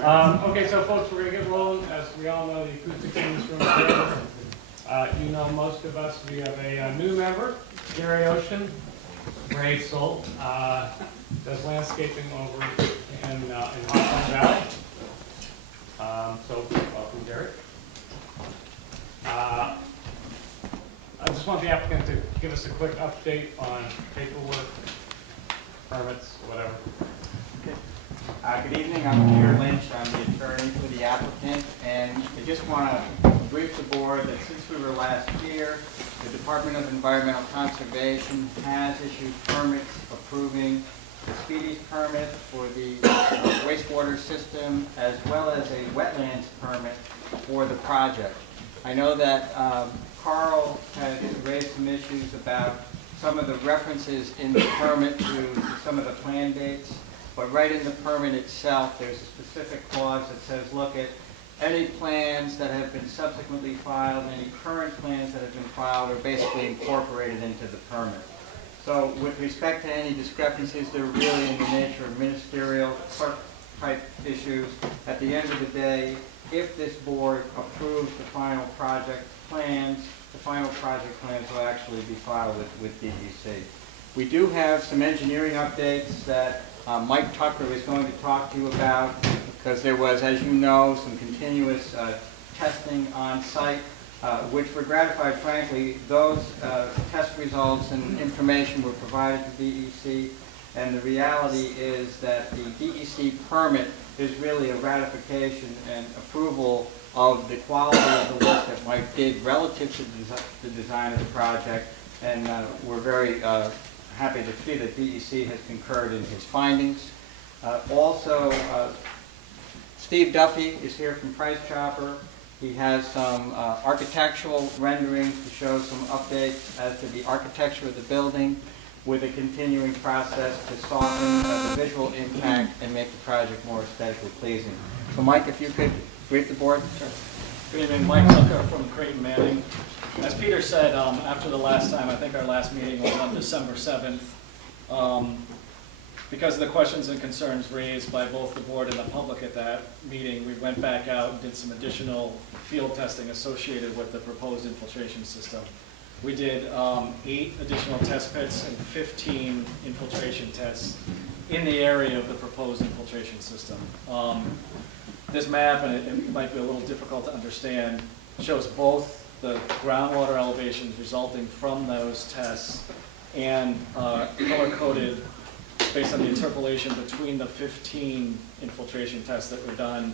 Okay, so folks, we're going to get rolling. As we all know, the acoustics in this room are good. You know most of us. We have a new member, Gary Ocean, brave soul, does landscaping over in Hawthorne Valley. So welcome, Gary. I just want the applicant to give us a quick update on paperwork, permits, whatever. Okay. Good evening. I'm Peter Lynch. I'm the attorney for the applicant, and I just want to brief the board that since we were last here, the Department of Environmental Conservation has issued permits approving the Speedies permit for the wastewater system, as well as a wetlands permit for the project. I know that Carl had raised some issues about some of the references in the permit to some of the plan dates, but right in the permit itself, there's a specific clause that says, look at any plans that have been subsequently filed, any current plans that have been filed are basically incorporated into the permit. So with respect to any discrepancies, they're really in the nature of ministerial type issues. At the end of the day, if this board approves the final project plans, the final project plans will actually be filed with DEC. We do have some engineering updates that Mike Tucker is going to talk to you about, because there was, as you know, some continuous testing on site, which were gratified, frankly. Those test results and information were provided to DEC, and the reality is that the DEC permit is really a ratification and approval of the quality of the work that Mike did relative to the design of the project, and we're very happy to see that DEC has concurred in his findings. Also, Steve Duffy is here from Price Chopper. He has some architectural renderings to show some updates as to the architecture of the building, with a continuing process to soften the visual impact and make the project more aesthetically pleasing. So Mike, if you could brief the board. Sure. Good evening, Mike Tucker from Creighton Manning. As Peter said, after the last time, I think our last meeting was on December 7th, because of the questions and concerns raised by both the board and the public at that meeting, we went back out and did some additional field testing associated with the proposed infiltration system. We did 8 additional test pits and 15 infiltration tests in the area of the proposed infiltration system. This map, and it might be a little difficult to understand, shows both the groundwater elevations resulting from those tests and color-coded based on the interpolation between the 15 infiltration tests that were done,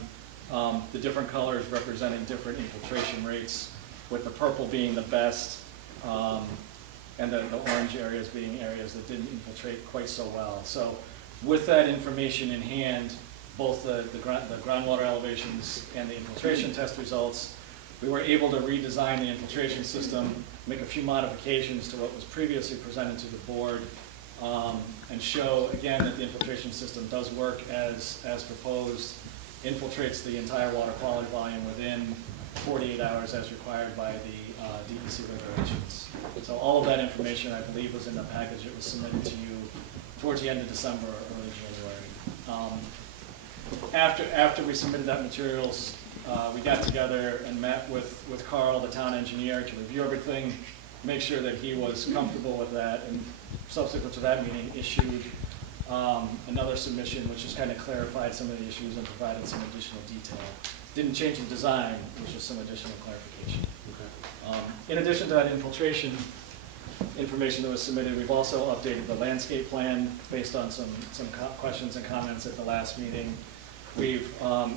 the different colors representing different infiltration rates, with the purple being the best, and the orange areas being areas that didn't infiltrate quite so well. So with that information in hand, both the groundwater elevations and the infiltration test results, we were able to redesign the infiltration system, make a few modifications to what was previously presented to the board, and show again that the infiltration system does work as proposed, infiltrates the entire water quality volume within 48 hours as required by the DEC regulations. So all of that information, I believe, was in the package that was submitted to you towards the end of December or early January. After we submitted that materials, we got together and met with Carl, the town engineer, to review everything, make sure that he was comfortable with that, and subsequent to that meeting issued another submission which just kind of clarified some of the issues and provided some additional detail. Didn't change the design, it was just some additional clarification. Okay. In addition to that infiltration information that was submitted, we've also updated the landscape plan based on some questions and comments at the last meeting. We've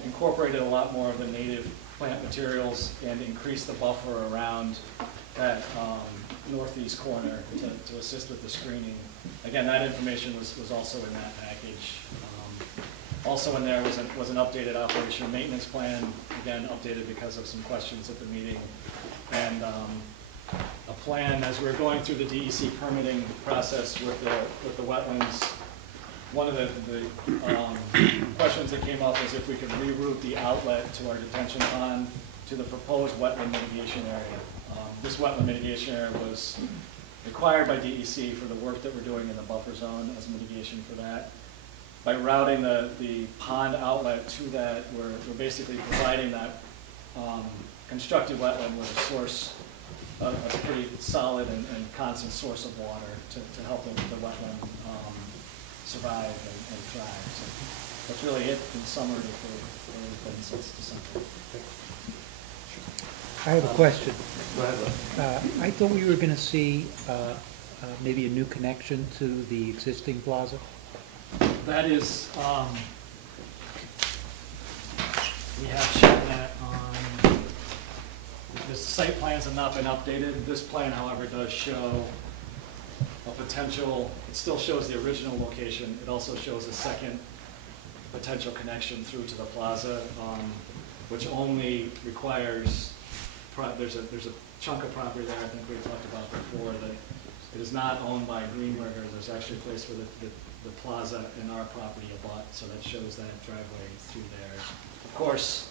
incorporated a lot more of the native plant materials and increased the buffer around that northeast corner to assist with the screening. Again, that information was also in that package. Also in there was an updated operation and maintenance plan, again updated because of some questions at the meeting, and a plan as we were going through the DEC permitting process with the wetlands. One of the questions that came up was if we could reroute the outlet to our detention pond to the proposed wetland mitigation area. This wetland mitigation area was required by DEC for the work that we're doing in the buffer zone as mitigation for that. by routing the pond outlet to that, we're basically providing that constructed wetland with a source, a pretty solid and constant source of water to help the wetland survive and thrive. So that's really it in summary for where we've been since December. I have a question. Go ahead, Lou. I thought we were going to see maybe a new connection to the existing plaza. That is, we have shown that on, the site plans have not been updated. This plan, however, does show a potential, it still shows the original location. It also shows a second potential connection through to the plaza, which only requires, there's a chunk of property there I think we talked about before that it is not owned by Greenberger. There's actually a place where the plaza and our property abut, so that shows that driveway through there. Of course,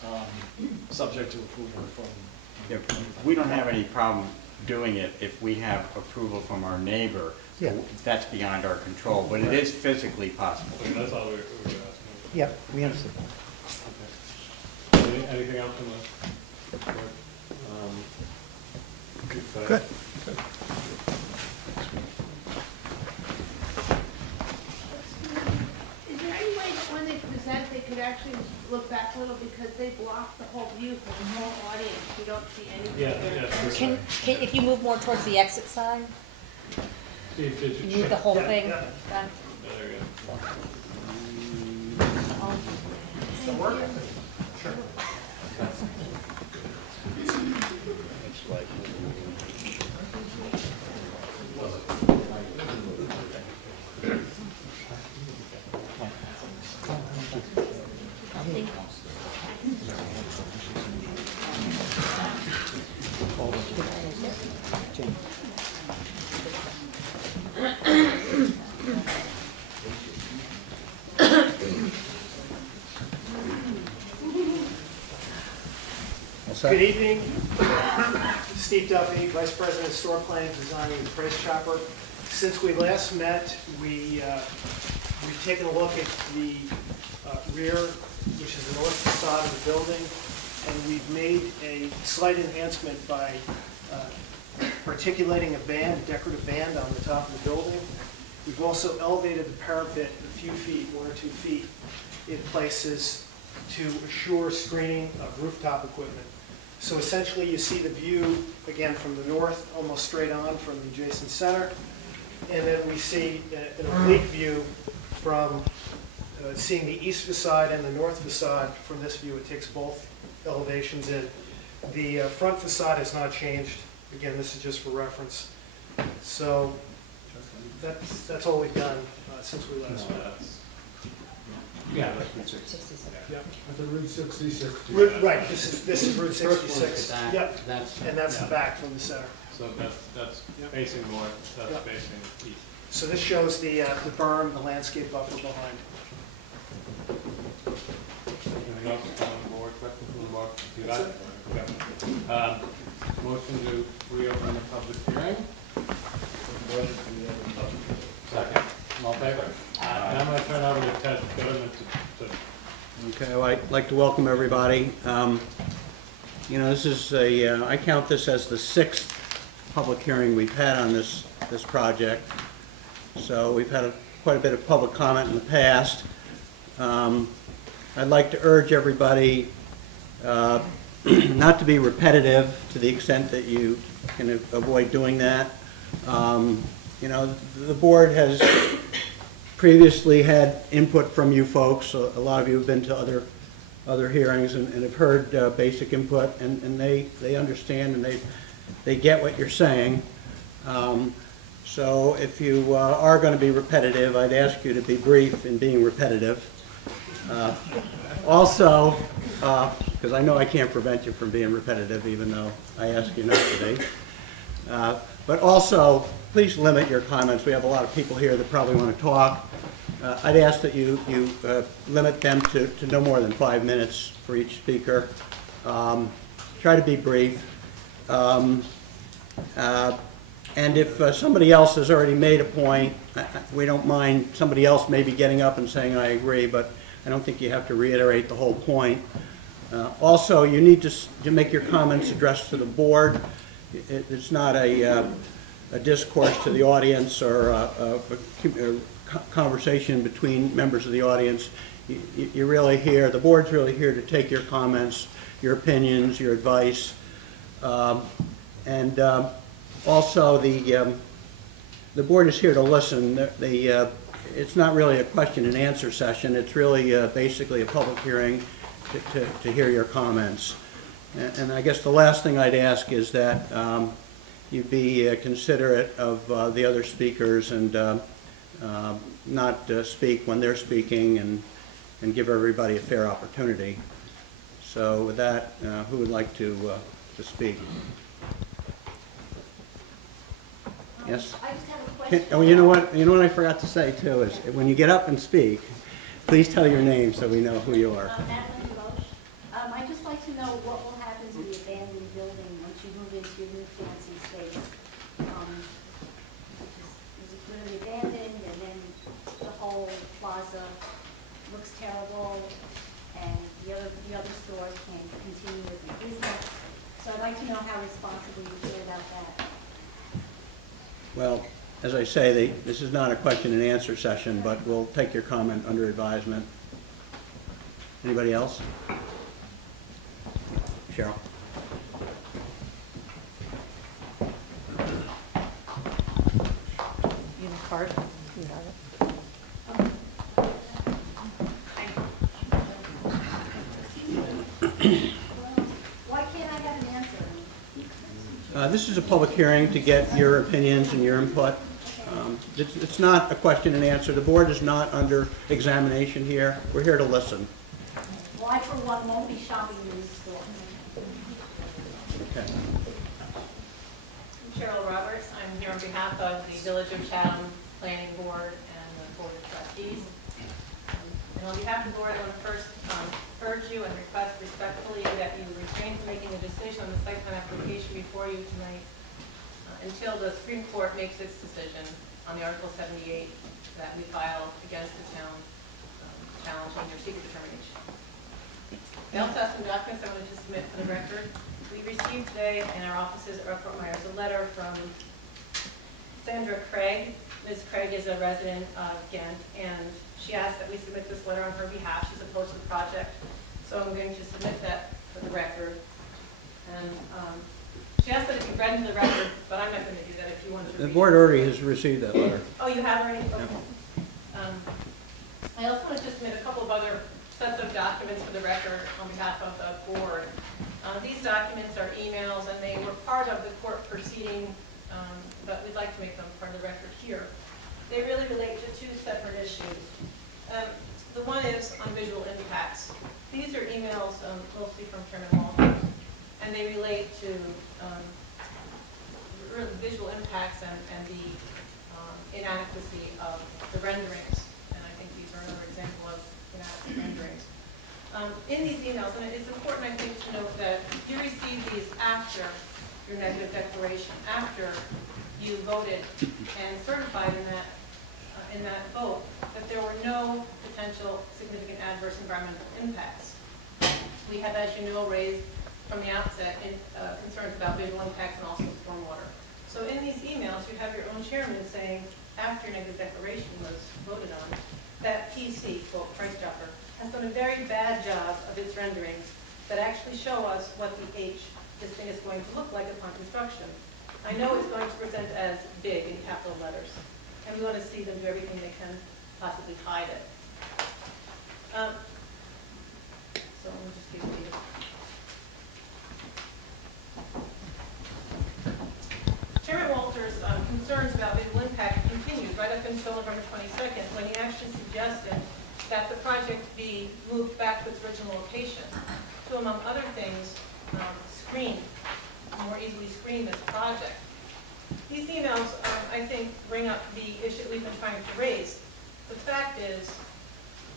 subject to approval from. Yeah, we don't have any problem doing it if we have approval from our neighbor. Yeah. That's beyond our control, but it is physically possible. That's all we were asking. Yeah, we understand. Okay. Anything else from the board? Good. Is there any way that when they present, they could actually look back a little, because they block the whole view for the whole audience? You don't see anything there. Can, if you move more towards the exit side, Steve, did you you? move the whole thing back. There you go. Good evening. Steve Duffy, Vice President of Store Planning, Designing, and Price Chopper. Since we last met, we've taken a look at the rear, which is the north facade of the building, and we've made a slight enhancement by articulating a band, a decorative band on the top of the building. We've also elevated the parapet a few feet, 1 or 2 feet, in places to assure screening of rooftop equipment. So essentially you see the view, again, from the north, almost straight on from the adjacent center. And then we see an oblique view from seeing the east facade and the north facade. From this view, it takes both elevations in. The front facade has not changed. Again, this is just for reference. So that's all we've done since we last met. Yeah, that's Route 66. Yep. That's a Route 66. Right, this is Route 66. Yep, That's, and that's the back from the center. so that's Yep. facing north, that's Yep. facing east. So this shows the berm, the landscape buffer behind. Anything else from the board, questions from the board? You got it? That's Okay. Motion to reopen the public hearing. Second. All in favor? And I'm going to turn over to Ted Goodman to Okay, well, I'd like to welcome everybody. You know, this is I count this as the 6th public hearing we've had on this project. So we've had quite a bit of public comment in the past. I'd like to urge everybody not to be repetitive to the extent that you can avoid doing that. You know, the board has previously had input from you folks. A lot of you have been to other hearings and have heard basic input, and they understand and they get what you're saying. So if you are going to be repetitive, I'd ask you to be brief in being repetitive. Also, because I know I can't prevent you from being repetitive, even though I ask you not to be. But also, please limit your comments. We have a lot of people here that probably want to talk. I'd ask that you limit them to no more than 5 minutes for each speaker. Try to be brief. And if somebody else has already made a point, we don't mind somebody else maybe getting up and saying, I agree, but I don't think you have to reiterate the whole point. Also, you need to make your comments addressed to the board. It's not a discourse to the audience or a conversation between members of the audience. You're really here, the board's really here to take your comments, your opinions, your advice. Also, the board is here to listen. It's not really a question and answer session. It's really basically a public hearing to hear your comments. And I guess the last thing I'd ask is that you be considerate of the other speakers and not speak when they're speaking and give everybody a fair opportunity. So with that, who would like to speak? Yes? I just have a question. Oh, you know what I forgot to say too is when you get up and speak, please tell your name so we know who you are. Madeline Roche. I'd just like to know what will happen to the abandoned building once you move into your new fancy space. Is it going to be abandoned and then the whole plaza looks terrible and the other stores can't continue with their business? So I'd like to know how responsibly you feel about that. Well, as I say, this is not a question and answer session, but we'll take your comment under advisement. Anybody else? Cheryl. You have a card? You have it. Why can't I have an answer? This is a public hearing to get your opinions and your input. It's not a question and answer. The board is not under examination here. We're here to listen. Well, I, for one, won't be shopping in this store. Okay. I'm Cheryl Roberts. I'm here on behalf of the Village of Chatham Planning Board and the Board of Trustees. And on behalf of the board, I want to first urge you and request respectfully that you refrain from making a decision on the site plan application before you tonight until the Supreme Court makes its decision on the Article 78 that we filed against the town challenging your secret determination. I also have some documents I wanted to submit for the record. We received today in our offices at Fort Myers a letter from Sandra Craig. Ms. Craig is a resident of Ghent, and she asked that we submit this letter on her behalf. She's opposed to the project, so I'm going to submit that for the record. And she asked that it be read into the record, but I'm not going to do that if you want to read it. The board already has received that letter. Oh, you have already? Okay. I also want to just submit a couple of other sets of documents for the record on behalf of the board. These documents are emails, and they were part of the court proceeding, but we'd like to make them part of the record here. They really relate to two separate issues. The one is on visual impacts. These are emails mostly from Chairman Walters, and they relate to visual impacts and the inadequacy of the renderings. And I think these are another example of inadequate renderings. In these emails, and it's important, I think, to note that you received these after your negative declaration, after you voted and certified in that vote that there were no potential significant adverse environmental impacts. We have, as you know, raised from the outset concerns about visual impacts and also stormwater. So in these emails, you have your own chairman saying, after your negative declaration was voted on, that PC, quote, Price Dropper, has done a very bad job of its renderings that actually show us what this thing is going to look like upon construction. I know it's going to present as big in capital letters, and we want to see them do everything they can possibly hide it. So let me just give you. Chairman Walters' concerns about visual impact continued right up until November 22nd, when he actually suggested that the project be moved back to its original location to, among other things, more easily screen this project. These emails, I think, bring up the issue that we've been trying to raise. The fact is,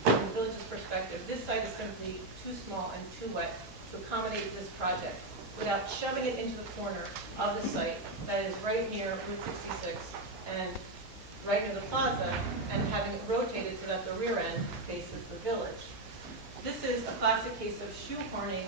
from the village's perspective, this site is simply too small and too wet to accommodate this project. without shoving it into the corner of the site that is right near Route 66 and right near the plaza, and having it rotated so that the rear end faces the village. This is a classic case of shoehorning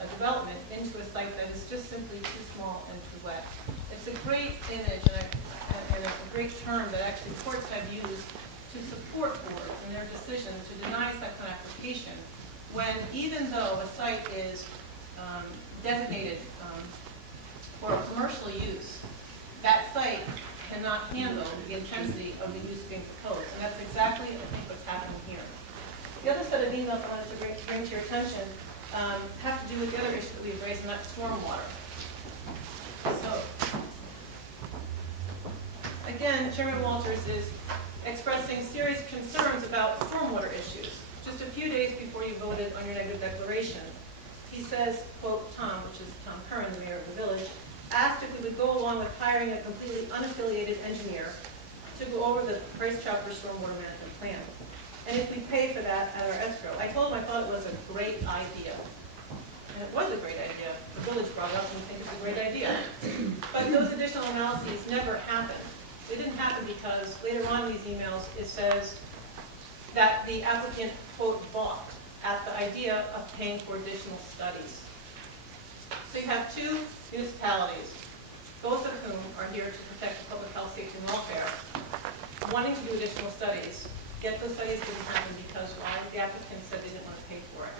a development into a site that is just simply too small and too wet. It's a great image and a great term that actually courts have used to support boards in their decision to deny site plan application when, even though a site is designated for a commercial use, that site cannot handle the intensity of the use being proposed. And that's exactly, I think, what's happening here. The other set of emails I wanted to bring to your attention have to do with the other issue that we've raised, and that's stormwater. So, again, Chairman Walters is expressing serious concerns about stormwater issues. Just a few days before you voted on your negative declaration, he says, quote, Tom, which is Tom Curran, the mayor of the village, asked if we would go along with hiring a completely unaffiliated engineer to go over the Price Chopper stormwater management plan. And if we pay for that at our escrow. I told him I thought it was a great idea. And it was a great idea. The village brought it up and we think it's a great idea. But those additional analyses never happened. They didn't happen because later on in these emails it says that the applicant, quote, balked at the idea of paying for additional studies. So you have two municipalities, both of whom are here to protect the public health, safety, and welfare, wanting to do additional studies. Yet those studies didn't happen because why? The applicant said they didn't want to pay for it.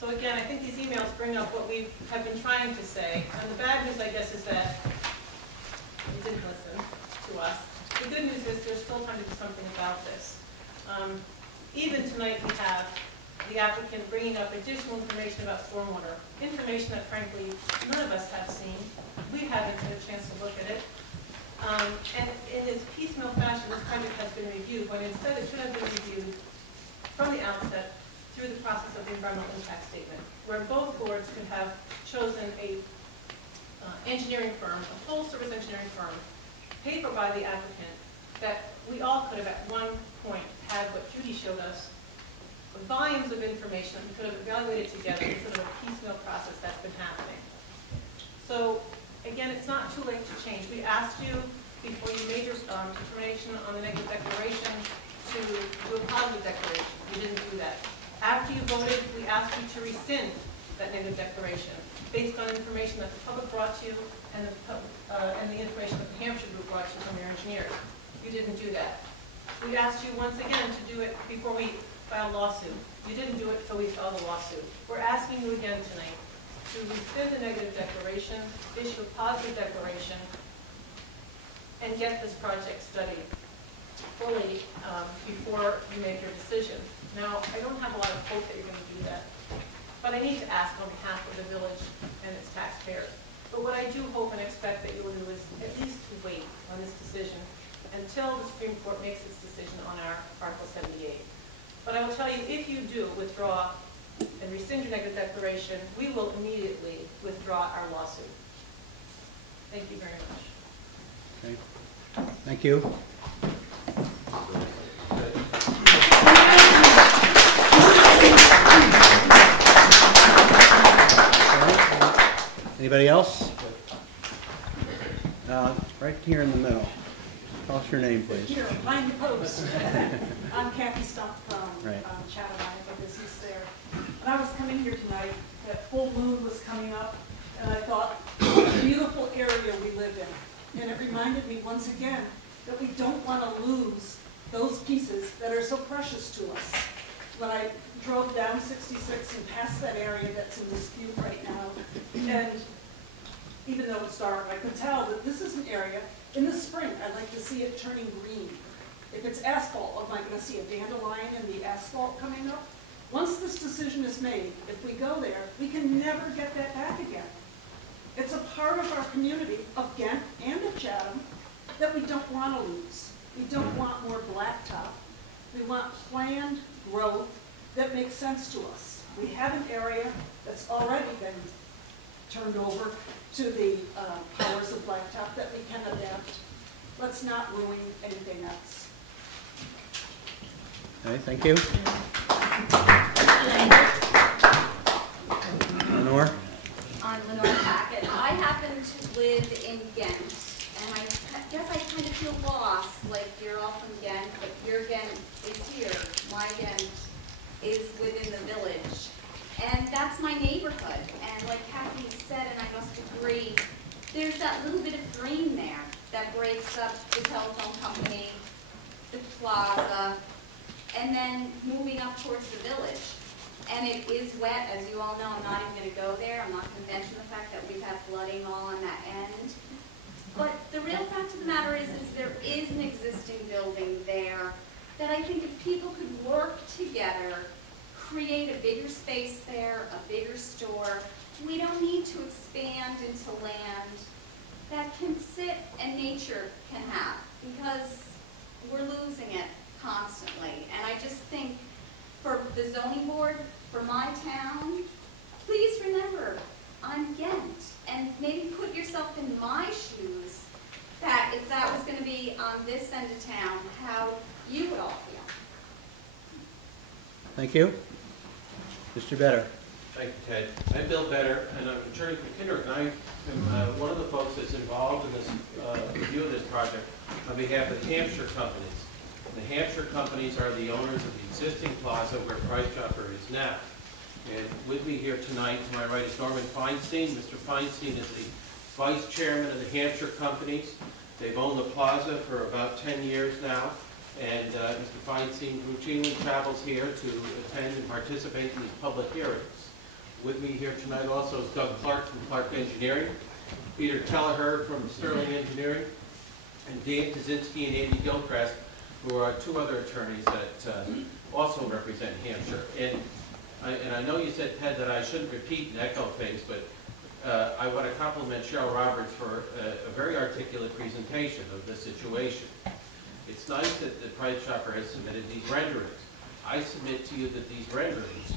So again, I think these emails bring up what we have been trying to say. And the bad news, I guess, is that you didn't listen to us. The good news is there's still time to do something about this. Even tonight we have the applicant bringing up additional information about stormwater, information that frankly none of us have seen. We haven't had a chance to look at it. And in its piecemeal fashion, this project has been reviewed, when instead it should have been reviewed from the outset through the process of the environmental impact statement, where both boards could have chosen a engineering firm, a full-service engineering firm, paid for by the applicant, that we all could have at one point had what Judy showed us, volumes of information that we could have evaluated together instead of a piecemeal process that's been happening. So again, it's not too late to change. We asked you before you made your determination on the negative declaration to do a positive declaration. You didn't do that. After you voted, we asked you to rescind that negative declaration based on information that the public brought to you and the information that the Hampshire group brought to you from your engineers. You didn't do that. We asked you once again to do it before we filed a lawsuit. You didn't do it, so we filed a lawsuit. We're asking you again tonight to rescind the negative declaration, issue a positive declaration, and get this project studied fully before you make your decision. Now, I don't have a lot of hope that you're going to do that, but I need to ask on behalf of the village and its taxpayers. But what I do hope and expect that you will do is at least to wait on this decision until the Supreme Court makes its decision on our Article 78. But I will tell you, if you do withdraw and rescind your negative declaration, we will immediately withdraw our lawsuit. Thank you very much. Okay. Thank you. Anybody else? Right here in the middle. Tell us your name, please. Here, behind the post. I'm Kathy Stump from Right. Chatham. I have a business there. And I was coming here tonight, that full moon was coming up, and I thought, what a beautiful area we live in. And it reminded me once again that we don't want to lose those pieces that are so precious to us. When I drove down 66 and past that area that's in dispute right now, and even though it's dark, I could tell that this is an area, in the spring, I'd like to see it turning green. If it's asphalt, am I going to see a dandelion in the asphalt coming up? Once this decision is made, if we go there, we can never get that back again. It's a part of our community, of Ghent and of Chatham, that we don't want to lose. We don't want more blacktop. We want planned growth that makes sense to us. We have an area that's already been turned over to the powers of blacktop that we can adapt. Let's not ruin anything else. Okay, thank you. feel lost, like you're all from Ghent, but your Ghent is here. My Ghent is within the village. And that's my neighborhood. And like Kathy said, and I must agree, there's that little bit of green there that breaks up the telephone company, the plaza, and then moving up towards the village. And it is wet, as you all know. I'm not even going to go there. I'm not going to mention the fact that we've had flooding all on that end. But the real fact of the matter is there is an existing building there that I think if people could work together, create a bigger space there, a bigger store. We don't need to expand into land that can sit and nature can have, because we're losing it constantly. And I just think for the zoning board, for my town, please remember, I'm Ghent, and maybe put yourself in my shoes, that if that was going to be on this end of town, how you would all feel. Thank you. Mr. Better. Thank you, Ted. I'm Bill Better, and I'm attorney for Kinder, and I am one of the folks that's involved in this review of this project on behalf of the Hampshire companies. The Hampshire companies are the owners of the existing plaza where Price Chopper is now. And with me here tonight, to my right, is Norman Feinstein. Mr. Feinstein is the vice chairman of the Hampshire companies. They've owned the plaza for about 10 years now. And Mr. Feinstein routinely travels here to attend and participate in these public hearings. With me here tonight also is Doug Clark from Clark Engineering, Peter Kelleher from Sterling Engineering, and Dan Kaczynski and Andy Gilchrist, who are two other attorneys that also represent Hampshire. And I know you said, Ted, that I shouldn't repeat and echo things, but I want to compliment Cheryl Roberts for a very articulate presentation of the situation. It's nice that the Price Chopper has submitted these renderings. I submit to you that these renderings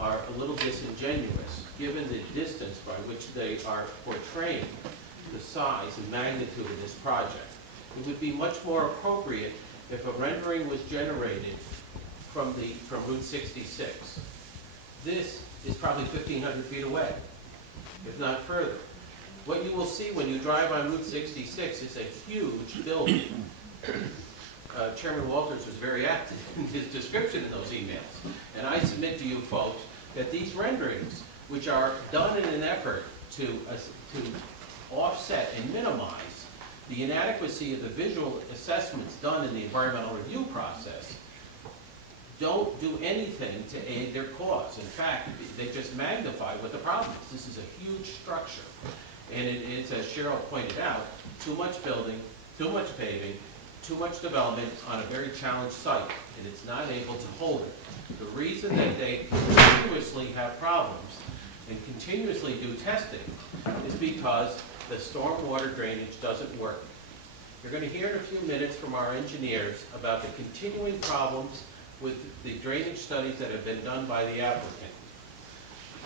are a little disingenuous, given the distance by which they are portraying the size and magnitude of this project. It would be much more appropriate if a rendering was generated from Route 66. This is probably 1,500 feet away, if not further. What you will see when you drive on Route 66 is a huge building. Chairman Walters was very apt in his description in those emails. And I submit to you folks that these renderings, which are done in an effort to offset and minimize the inadequacy of the visual assessments done in the environmental review process, don't do anything to aid their cause. In fact, they just magnify what the problem is. This is a huge structure. And it's, as Cheryl pointed out, too much building, too much paving, too much development on a very challenged site, and it's not able to hold it. The reason that they continuously have problems and continuously do testing is because the stormwater drainage doesn't work. You're going to hear in a few minutes from our engineers about the continuing problems with the drainage studies that have been done by the applicant.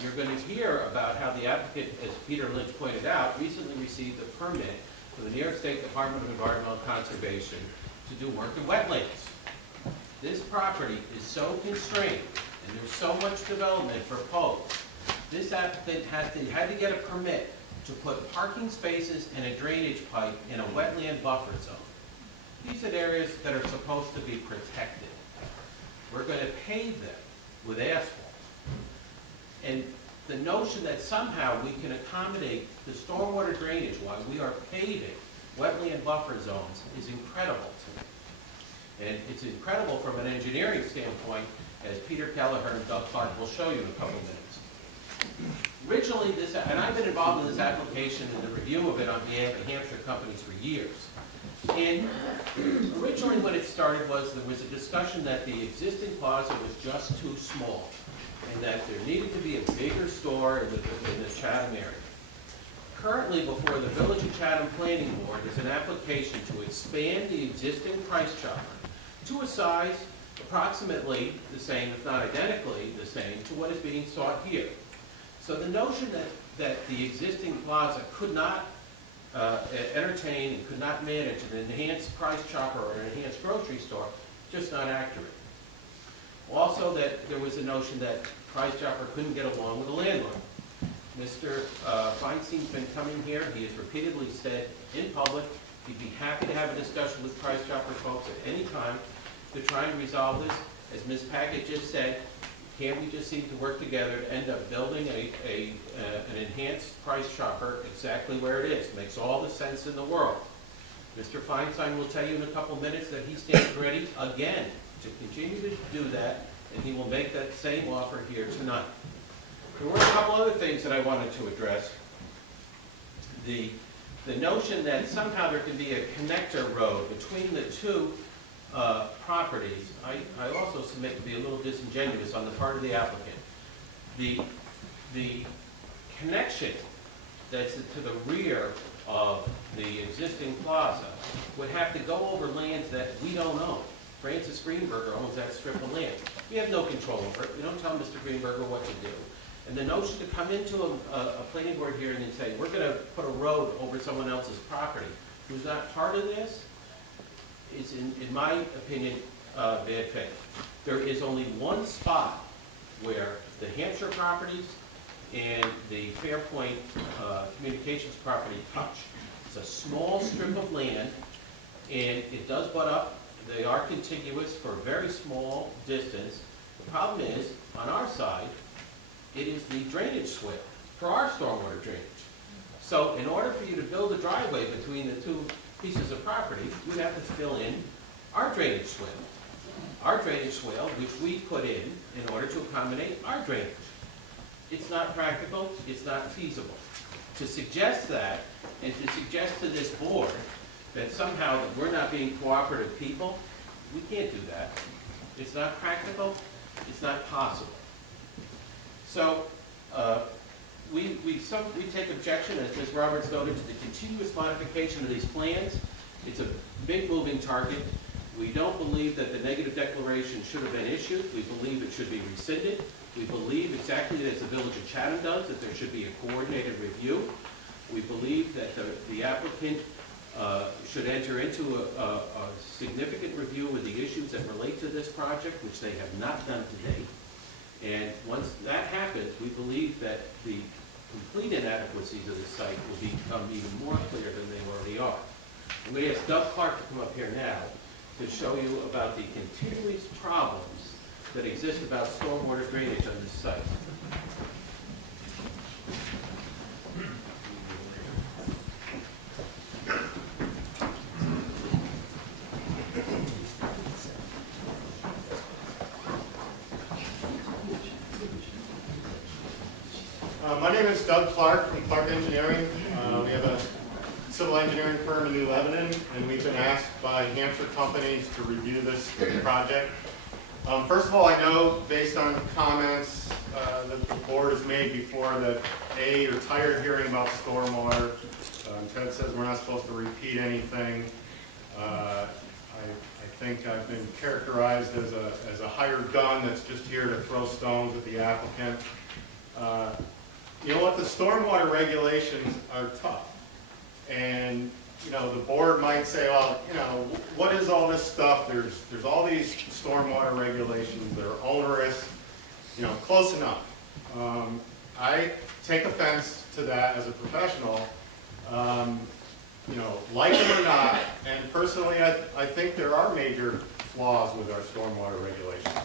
You're going to hear about how the applicant, as Peter Lynch pointed out, recently received a permit from the New York State Department of Environmental Conservation to do work in wetlands. This property is so constrained, and there's so much development proposed. This applicant had to get a permit to put parking spaces and a drainage pipe in a wetland buffer zone. These are areas that are supposed to be protected. We're going to pave them with asphalt. And the notion that somehow we can accommodate the stormwater drainage while we are paving wetland buffer zones is incredible to me. And it's incredible from an engineering standpoint, as Peter Kelleher and Doug Clark will show you in a couple minutes. Originally, and I've been involved in this application and the review of it on behalf of Hampshire companies for years. And originally when it started there was a discussion that the existing plaza was just too small, and that there needed to be a bigger store in the Chatham area. Currently, before the Village of Chatham Planning Board is an application to expand the existing Price Chopper to a size approximately the same, if not identically the same, to what is being sought here. So the notion that the existing plaza could not entertain and could not manage an enhanced Price Chopper or an enhanced grocery store, just not accurate. Also, that there was a notion that Price Chopper couldn't get along with the landlord. Mr. Feinstein's been coming here. He has repeatedly said in public He'd be happy to have a discussion with Price Chopper folks at any time to try and resolve this. As Ms. Packett just said, can't we just seem to work together to end up building an enhanced Price Chopper exactly where it is? Makes all the sense in the world. Mr. Feinstein will tell you in a couple minutes that he stands ready again to continue to do that, and he will make that same offer here tonight. There were a couple other things that I wanted to address. The notion that somehow there can be a connector road between the two properties, I also submit to be a little disingenuous on the part of the applicant. The connection that's to the rear of the existing plaza would have to go over lands that we don't own. Francis Greenberger owns that strip of land. We have no control over it. We don't tell Mr. Greenberger what to do. And the notion to come into a planning board here and then say, we're going to put a road over someone else's property who's not part of this, is, in my opinion, bad faith. There is only one spot where the Hampshire properties and the Fairpoint Communications property touch. It's a small strip of land, and it does butt up. They are contiguous for a very small distance. The problem is, on our side, it is the drainage swale for our stormwater drainage. So in order for you to build a driveway between the two pieces of property, you'd have to fill in our drainage swale. Our drainage swale, which we put in order to accommodate our drainage. It's not practical, it's not feasible. To suggest that, and to suggest to this board that somehow that we're not being cooperative people, we can't do that. It's not practical, it's not possible. So, we take objection, as Ms. Roberts noted, to the continuous modification of these plans. It's a big moving target. We don't believe that the negative declaration should have been issued. We believe it should be rescinded. We believe exactly as the Village of Chatham does, that there should be a coordinated review. We believe that the applicant should enter into a significant review of the issues that relate to this project, which they have not done to date. And once that happens, we believe that the complete inadequacies of the site will become even more clear than they already are. I'm going to ask Doug Clark to come up here now to show you about the continuous problems that exist about stormwater drainage on this site. My name is Doug Clark from Clark Engineering. We have a civil engineering firm in New Lebanon, and we've been asked by Hampshire companies to review this project. First of all, I know based on comments that the board has made before that you're tired of hearing about stormwater. Ted says we're not supposed to repeat anything. I think I've been characterized as a hired gun that's just here to throw stones at the applicant. You know what, the stormwater regulations are tough. And, you know, the board might say, well, you know, what is all this stuff? There's all these stormwater regulations that are onerous, you know, close enough. I take offense to that as a professional, you know, like them or not, and personally I think there are major flaws with our stormwater regulations.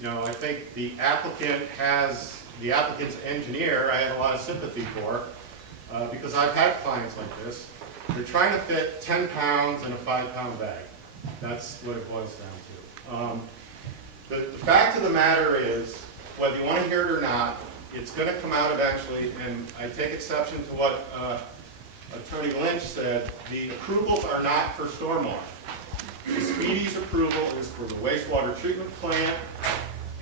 You know, I think the applicant's engineer, I have a lot of sympathy for, because I've had clients like this. They're trying to fit 10 pounds in a 5-pound bag. That's what it boils down to. The fact of the matter is, whether you want to hear it or not, it's going to come out eventually, and I take exception to what Attorney Lynch said. The approvals are not for stormwater. The Speedy's approval is for the wastewater treatment plant,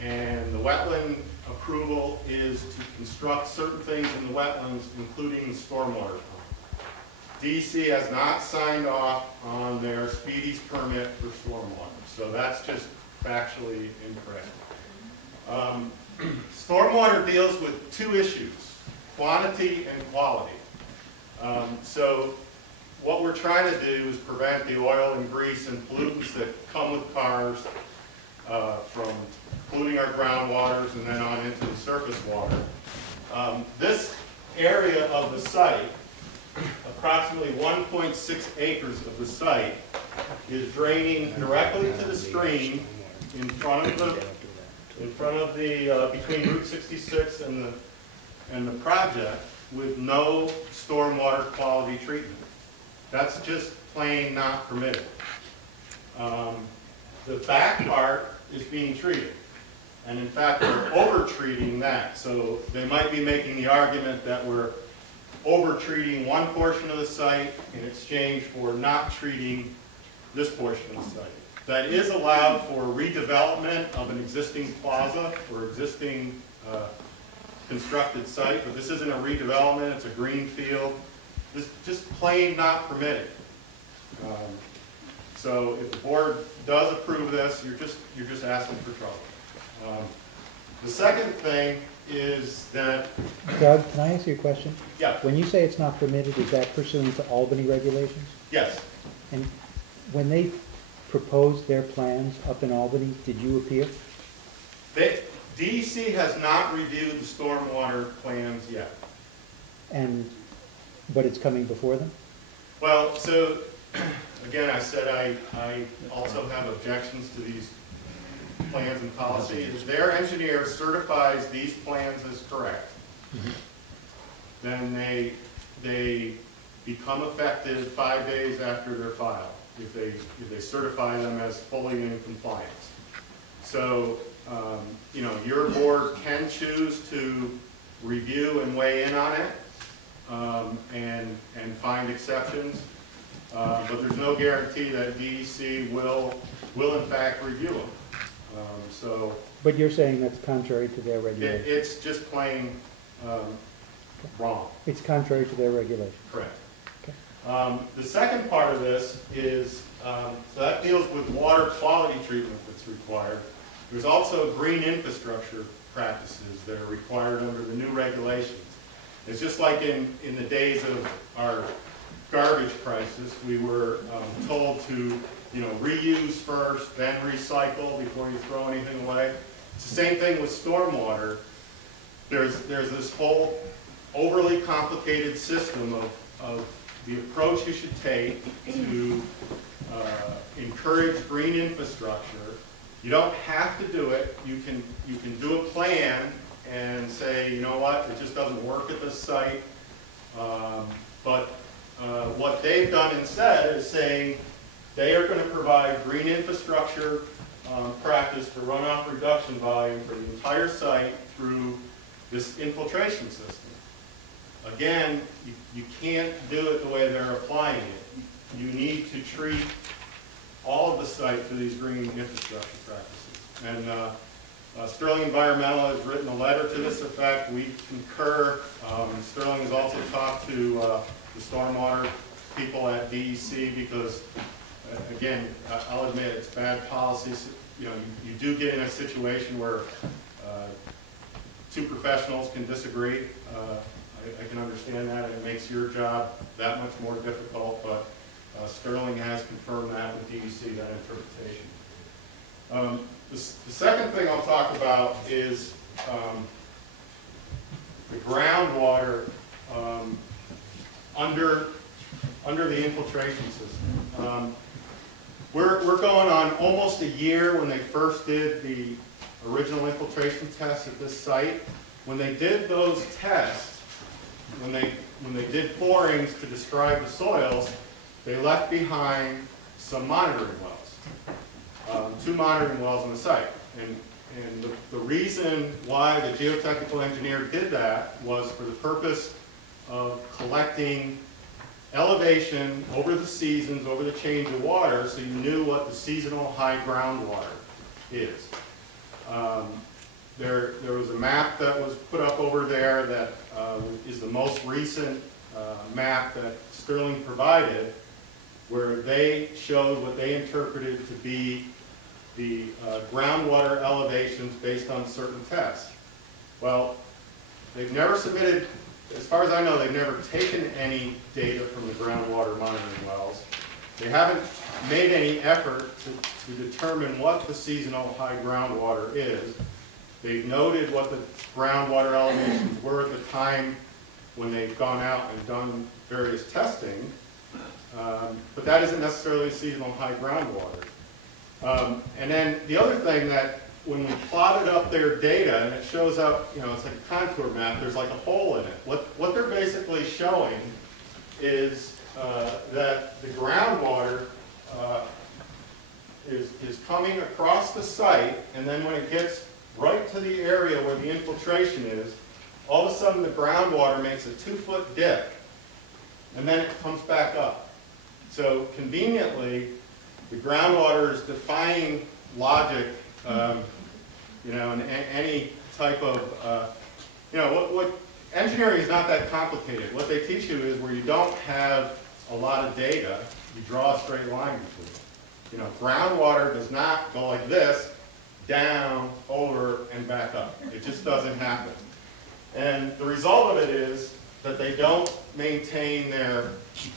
and the wetland approval is to construct certain things in the wetlands, including the stormwater pump. DC has not signed off on their Speedy's permit for stormwater, so that's just factually incorrect. Stormwater deals with two issues, quantity and quality. So what we're trying to do is prevent the oil and grease and pollutants that come with cars from polluting our groundwaters and then on into the surface water. This area of the site approximately 1.6 acres of the site is draining directly to the stream in front of the, between Route 66 and the project, with no stormwater quality treatment. That's just plain not permitted. The back part is being treated. And in fact, we're over-treating that. So they might be making the argument that we're over-treating one portion of the site in exchange for not treating this portion of the site. That is allowed for redevelopment of an existing plaza or existing constructed site, but this isn't a redevelopment, it's a green field. This just plain not permitted. So if the board does approve this, you're just asking for trouble. The second thing is that... Doug, can I ask you a question? Yeah. When you say it's not permitted, is that pursuant to Albany regulations? Yes. And when they proposed their plans up in Albany, did you appear? DEC has not reviewed the stormwater plans yet. But it's coming before them? Well, so, again, I said I also have objections to these plans and policies. If their engineer certifies these plans as correct, then they become effective 5 days after they're filed, if they certify them as fully in compliance. So, you know, your board can choose to review and weigh in on it, and find exceptions, but there's no guarantee that DEC will in fact review them. But you're saying that's contrary to their regulations? It's just plain wrong. It's contrary to their regulations? Correct. Okay. The second part of this is, so that deals with water quality treatment that's required. There's also green infrastructure practices that are required under the new regulations. It's just like in the days of our garbage crisis, we were told to, you know, reuse first, then recycle before you throw anything away. It's the same thing with stormwater. There's this whole overly complicated system of the approach you should take to encourage green infrastructure. You don't have to do it. You can do a plan and say, you know what, it just doesn't work at this site. But what they've done instead is saying they are going to provide green infrastructure practice for runoff reduction volume for the entire site through this infiltration system. Again, you can't do it the way they're applying it. You need to treat all of the site through these green infrastructure practices. And Sterling Environmental has written a letter to this effect. We concur. Sterling has also talked to the stormwater people at DEC because, again, I'll admit it's bad policies. You know, you do get in a situation where two professionals can disagree. I can understand that, and it makes your job that much more difficult, but Sterling has confirmed that with DEC, that interpretation. The second thing I'll talk about is the groundwater under the infiltration system. We're going on almost a year when they first did the original infiltration tests at this site. When they did those tests, when they did borings to describe the soils, they left behind some monitoring wells, 2 monitoring wells on the site. And the reason why the geotechnical engineer did that was for the purpose of collecting elevation over the seasons, over the change of water, so you knew what the seasonal high groundwater is. There was a map that was put up over there that is the most recent map that Sterling provided, where they showed what they interpreted to be the groundwater elevations based on certain tests. Well, they've never submitted, as far as I know, they've never taken any data from the groundwater monitoring wells. They haven't made any effort to determine what the seasonal high groundwater is. They've noted what the groundwater elevations were at the time when they've gone out and done various testing, but that isn't necessarily seasonal high groundwater. And then the other thing that when we plotted up their data, and it shows up, you know, it's like a contour map, there's like a hole in it. What they're basically showing is that the groundwater is coming across the site, and then when it gets right to the area where the infiltration is, all of a sudden the groundwater makes a 2-foot dip, and then it comes back up. So conveniently, the groundwater is defying logic, you know, and any type of, you know, what engineering is not that complicated. What they teach you is where you don't have a lot of data, you draw a straight line between them. You know, groundwater does not go like this, down, over, and back up. It just doesn't happen. And the result of it is that they don't maintain their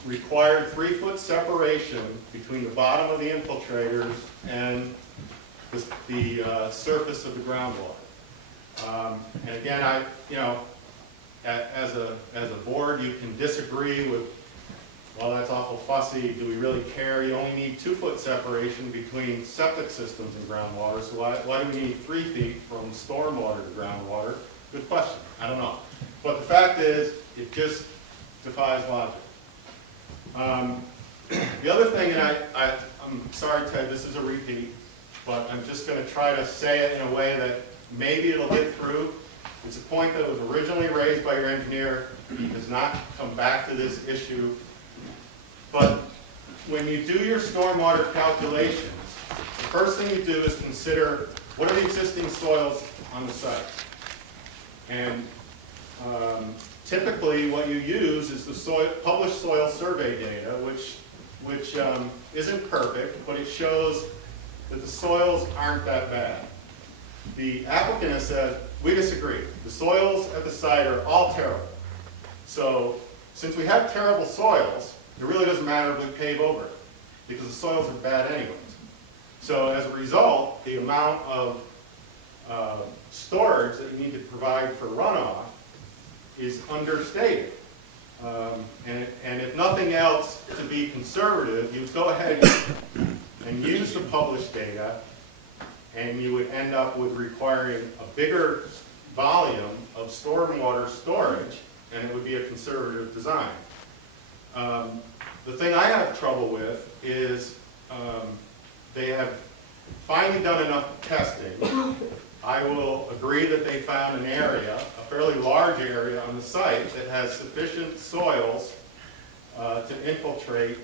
required 3-foot separation between the bottom of the infiltrators and the surface of the groundwater. And again, you know, as a board, you can disagree with, well, that's awful fussy. Do we really care? You only need 2-foot separation between septic systems and groundwater. So why do we need 3 feet from stormwater to groundwater? Good question. I don't know. But the fact is, it just defies logic. The other thing, and I'm sorry, Ted, this is a repeat, but I'm just going to try to say it in a way that maybe it'll get through. It's a point that was originally raised by your engineer. He does not come back to this issue. But when you do your stormwater calculations, the first thing you do is consider what are the existing soils on the site. And typically what you use is the published soil survey data, which isn't perfect, but it shows that the soils aren't that bad. The applicant has said, we disagree. The soils at the site are all terrible. So since we have terrible soils, it really doesn't matter if we pave over it, because the soils are bad anyways. So as a result, the amount of storage that you need to provide for runoff is understated. And if nothing else, to be conservative, you would go ahead and use the published data, and you would end up with requiring a bigger volume of stormwater storage, and it would be a conservative design. The thing I have trouble with is they have finally done enough testing. I will agree that they found an area, a fairly large area on the site that has sufficient soils to infiltrate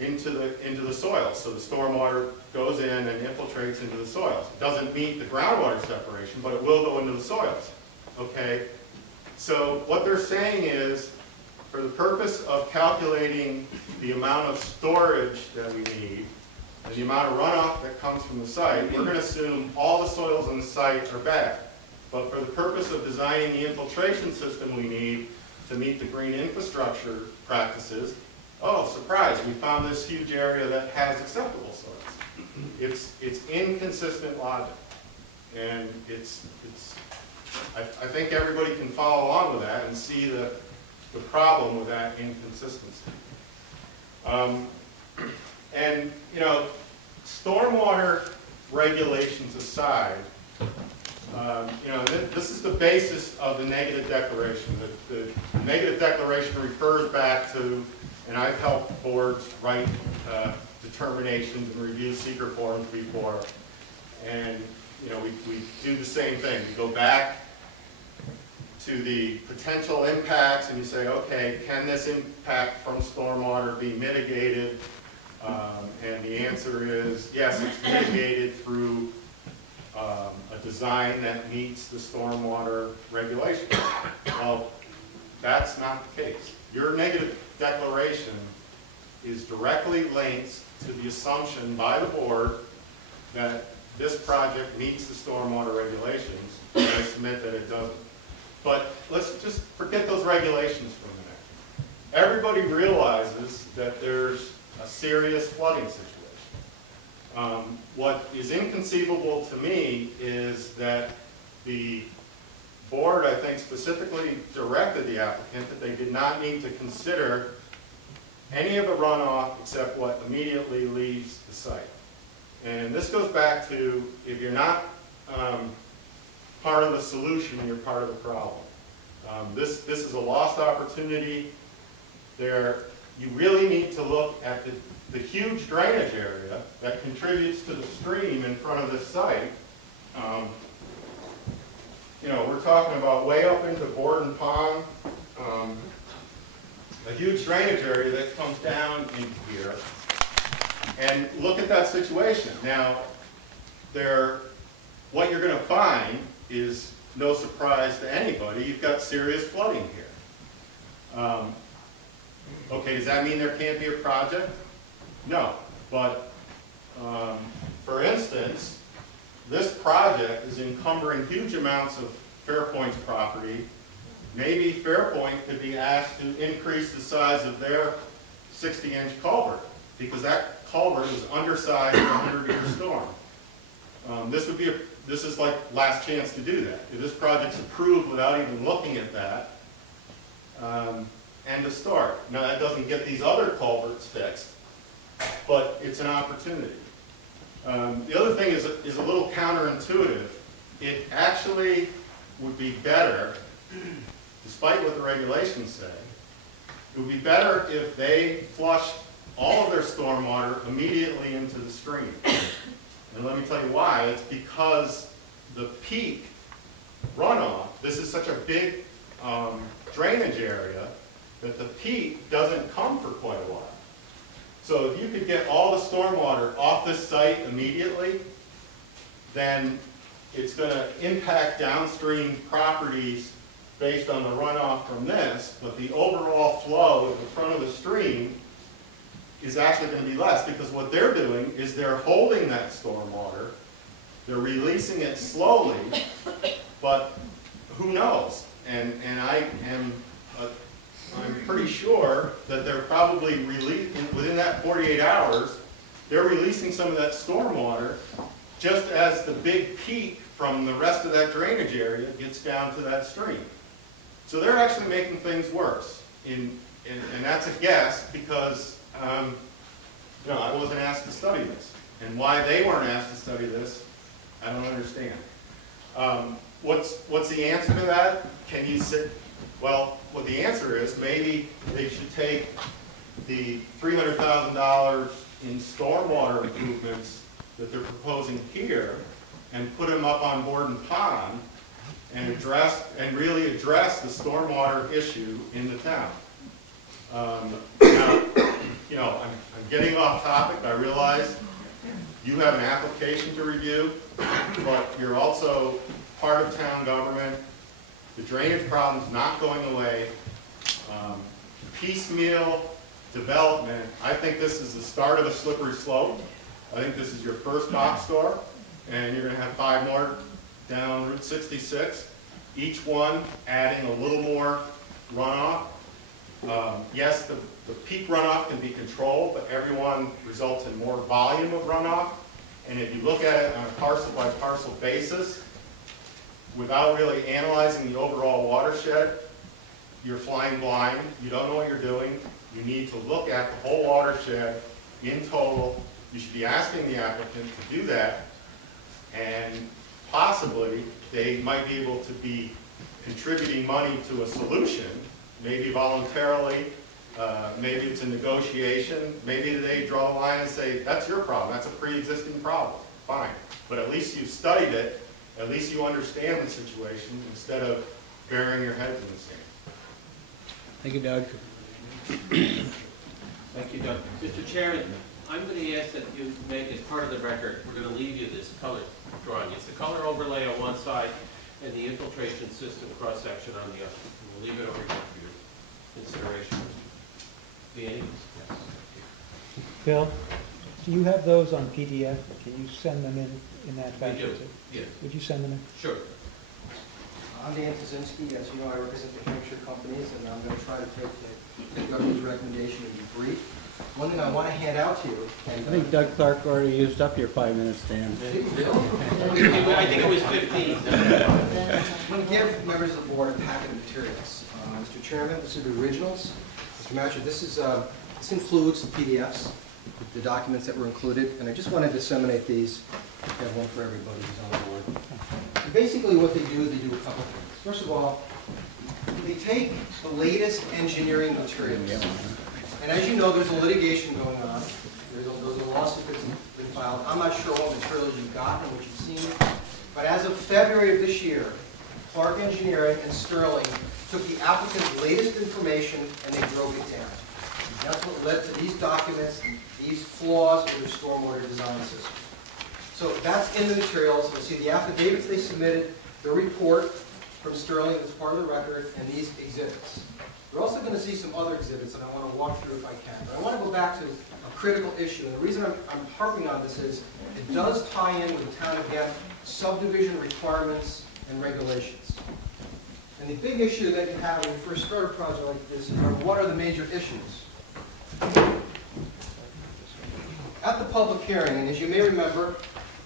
into the soils. So the stormwater goes in and infiltrates into the soils. It doesn't meet the groundwater separation, but it will go into the soils. Okay? So what they're saying is, for the purpose of calculating the amount of storage that we need and the amount of runoff that comes from the site, we're going to assume all the soils on the site are bad. But for the purpose of designing the infiltration system we need to meet the green infrastructure practices, oh, surprise, we found this huge area that has acceptable soils. It's inconsistent logic. And I think everybody can follow along with that and see the problem with that inconsistency. And, you know, stormwater regulations aside, you know, this is the basis of the negative declaration. The negative declaration refers back to, and I've helped boards write determinations and review secret forms before, and, you know, we do the same thing. We go back to the potential impacts and you say, okay, can this impact from stormwater be mitigated? And the answer is yes, it's mitigated through a design that meets the stormwater regulations. Well, that's not the case. Your negative declaration is directly linked to the assumption by the board that this project meets the stormwater regulations, and I submit that it doesn't. But let's just forget those regulations for a minute. Everybody realizes that there's a serious flooding situation. What is inconceivable to me is that the board, I think, specifically directed the applicant that they did not need to consider any of the runoff except what immediately leaves the site. And this goes back to, if you're not part of the solution, you're part of the problem. This is a lost opportunity. You really need to look at the huge drainage area that contributes to the stream in front of this site. You know, we're talking about way up into Borden Pond, a huge drainage area that comes down into here. And look at that situation. Now, what you're going to find is no surprise to anybody. You've got serious flooding here. Okay, does that mean there can't be a project? No, but for instance, this project is encumbering huge amounts of Fairpoint's property. Maybe Fairpoint could be asked to increase the size of their 60-inch culvert, because that culvert is undersized for a 100-year storm. This is like last chance to do that. If this project's approved without even looking at that, and to start. Now that doesn't get these other culverts fixed, but it's an opportunity. The other thing is a little counterintuitive. It actually would be better, despite what the regulations say, it would be better if they flushed all of their stormwater immediately into the stream. And let me tell you why. It's because the peak runoff, this is such a big drainage area, that the peak doesn't come for quite a while. So if you could get all the stormwater off this site immediately, then it's going to impact downstream properties based on the runoff from this, but the overall flow at the front of the stream is actually going to be less, because what they're doing is they're holding that stormwater, they're releasing it slowly, but who knows? And I'm pretty sure that they're probably within that 48 hours, they're releasing some of that stormwater just as the big peak from the rest of that drainage area gets down to that stream. So they're actually making things worse. And that's a guess, because you know, I wasn't asked to study this. And why they weren't asked to study this, I don't understand. What's the answer to that? Can you sit? Well, what the answer is, maybe they should take the $300,000 in stormwater improvements that they're proposing here and put them up on Borden Pond and really address the stormwater issue in the town. Now, you know, I'm getting off topic. I realize you have an application to review, but you're also part of town government. The drainage problem's not going away. Piecemeal development, I think this is the start of a slippery slope. I think this is your first box store, and you're going to have 5 more down Route 66, each one adding a little more runoff. Yes, the peak runoff can be controlled, but every one results in more volume of runoff. And if you look at it on a parcel by parcel basis, without really analyzing the overall watershed, you're flying blind. You don't know what you're doing. You need to look at the whole watershed in total. You should be asking the applicant to do that, and possibly they might be able to be contributing money to a solution, maybe voluntarily, maybe it's a negotiation, maybe they draw a line and say, that's your problem, that's a pre-existing problem, fine. But at least you've studied it, at least you understand the situation, instead of burying your heads in the sand. Thank you, Doug. Thank you, Doug. Mr. Chairman, I'm going to ask that you make, as part of the record, we're going to leave you this color drawing. It's the color overlay on one side and the infiltration system cross-section on the other. We'll leave it over here for your consideration. Danny? Yes. Bill, do you have those on PDF? Can you send them in that fashion? We do, yes. Would you send them in? Sure. I'm Dan Tazinski. As you know, I represent the Hampshire companies, and I'm going to try to take the government's recommendation and be brief. One thing I want to hand out to you, and I think Doug Clark already used up your 5 minutes, Dan. I think it was 15. I'm going to give members of the board a packet of materials. Mr. Chairman, this is the originals. Mr. Matcher, this includes the PDFs, the documents that were included, and I just want to disseminate these. I have one for everybody who's on the board. And basically what they do is they do a couple things. First of all, they take the latest engineering materials. And as you know, there's a litigation going on. There's a lawsuit that's been filed. I'm not sure what materials you've gotten, what you've seen. But as of February of this year, Clark Engineering and Sterling took the applicant's latest information and they broke it down. And that's what led to these documents, these flaws in their stormwater design system. So that's in the materials. You'll see the affidavits they submitted, the report from Sterling that's part of the record, and these exhibits. We're also going to see some other exhibits that I want to walk through if I can. But I want to go back to a critical issue. And the reason I'm harping on this is it does tie in with the town of Ghent subdivision requirements and regulations. And the big issue that you have when you first start a project like this are what are the major issues. At the public hearing, and as you may remember,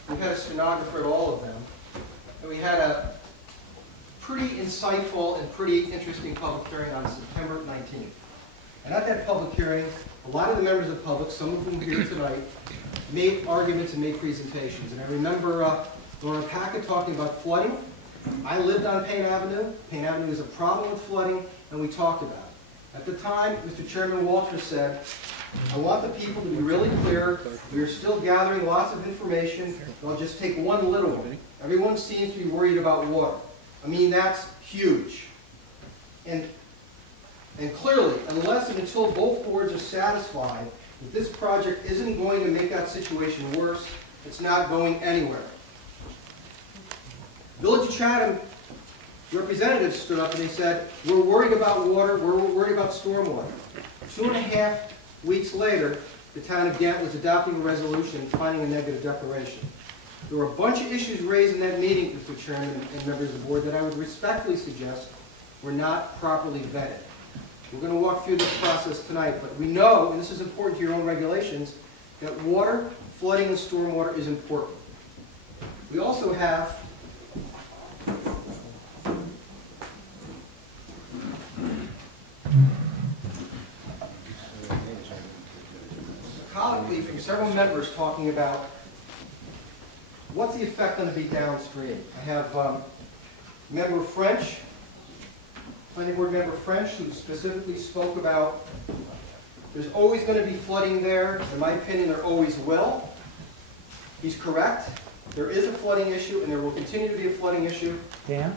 we had a stenographer at all of them, and we had a pretty insightful and pretty interesting public hearing on September 19th. And at that public hearing, a lot of the members of the public, some of whom here tonight, made arguments and made presentations. And I remember Laura Packett talking about flooding. I lived on Payne Avenue. Payne Avenue is a problem with flooding, and we talked about it. At the time, Mr. Chairman Walter said, I want the people to be really clear. We are still gathering lots of information. I'll just take one little one. Everyone seems to be worried about water. I mean, that's huge. And clearly, unless and until both boards are satisfied that this project isn't going to make that situation worse, it's not going anywhere. Village of Chatham representatives stood up and they said, we're worried about water, we're worried about stormwater. 2.5 weeks later, the town of Ghent was adopting a resolution finding a negative declaration. There were a bunch of issues raised in that meeting, Mr. Chairman and members of the board, that I would respectfully suggest were not properly vetted. We're going to walk through this process tonight, but we know, and this is important to your own regulations, that water, flooding, and stormwater is important. We also have colloquy from several members talking about what's the effect going to be downstream. I have member French, planning board member French, who specifically spoke about there's always going to be flooding there. In my opinion, there always will. He's correct. There is a flooding issue, and there will continue to be a flooding issue. Dan?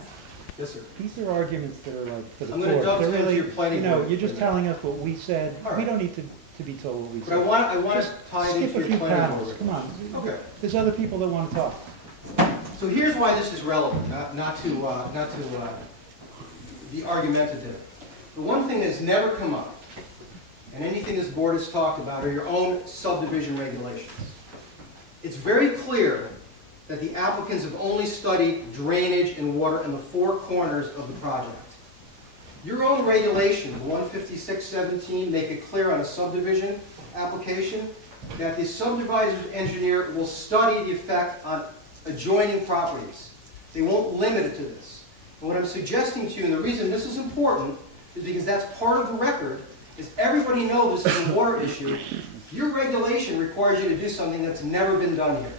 Yes, sir. These are arguments that are like for the I'm board. going to dovetail They're into really, your planning board. you're just telling us what we said. All right. We don't need to be told what we But said. I want Just to tie it skip into a your few planning panels. board. Come on. Okay. There's other people that want to talk. So here's why this is relevant, not to be argumentative. The one thing that's never come up, and anything this board has talked about, are your own subdivision regulations. It's very clear that the applicants have only studied drainage and water in the 4 corners of the project. Your own regulations, 15617, make it clear on a subdivision application that the subdivisor's engineer will study the effect on adjoining properties. They won't limit it to this. And what I'm suggesting to you, and the reason this is important, is because that's part of the record, is everybody knows this is a water issue. Your regulation requires you to do something that's never been done here.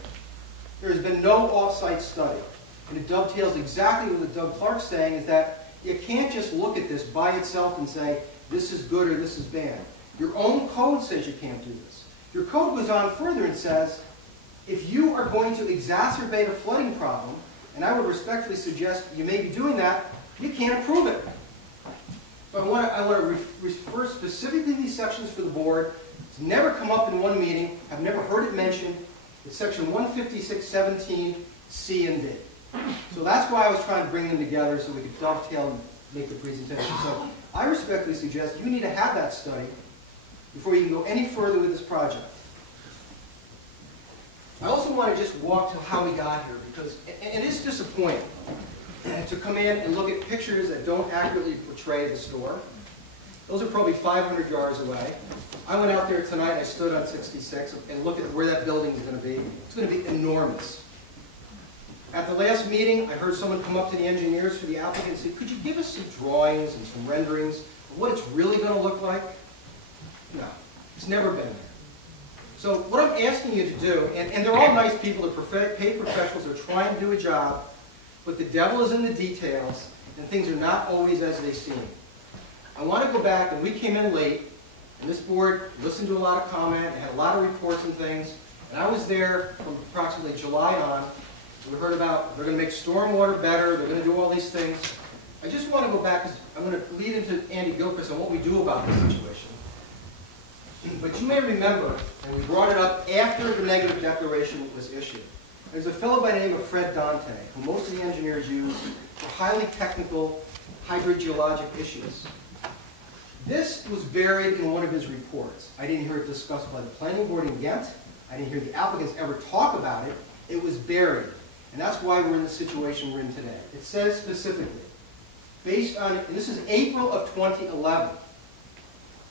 There has been no off-site study. And it dovetails exactly what Doug Clark's saying, is that you can't just look at this by itself and say, this is good or this is bad. Your own code says you can't do this. Your code goes on further and says, if you are going to exacerbate a flooding problem, and I would respectfully suggest you may be doing that, you can't approve it. So I want to refer specifically to these sections for the board. It's never come up in one meeting. I've never heard it mentioned. It's section 15617, C and D. So that's why I was trying to bring them together so we could dovetail and make the presentation. So I respectfully suggest you need to have that study before you can go any further with this project. I also want to just walk to how we got here, because it is disappointing to come in and look at pictures that don't accurately portray the store. Those are probably 500 yards away. I went out there tonight, I stood on 66 and looked at where that building is going to be. It's going to be enormous. At the last meeting, I heard someone come up to the engineers for the applicant and say, could you give us some drawings and some renderings of what it's really going to look like? No, it's never been there. So what I'm asking you to do, and they're all nice people, they're paid professionals, they're trying to do a job, but the devil is in the details, and things are not always as they seem. I want to go back, and we came in late, and this board listened to a lot of comment, and had a lot of reports and things, and I was there from approximately July on. We heard about they're going to make stormwater better, they're going to do all these things. I just want to go back, because I'm going to lead into Andy Gilchrist on what we do about this situation. But you may remember, and we brought it up after the negative declaration was issued, there's a fellow by the name of Fred Dante, who most of the engineers use for highly technical hydrogeologic issues. This was buried in one of his reports. I didn't hear it discussed by the planning board in Ghent. I didn't hear the applicants ever talk about it. It was buried. And that's why we're in the situation we're in today. It says specifically, based on, and this is April of 2011,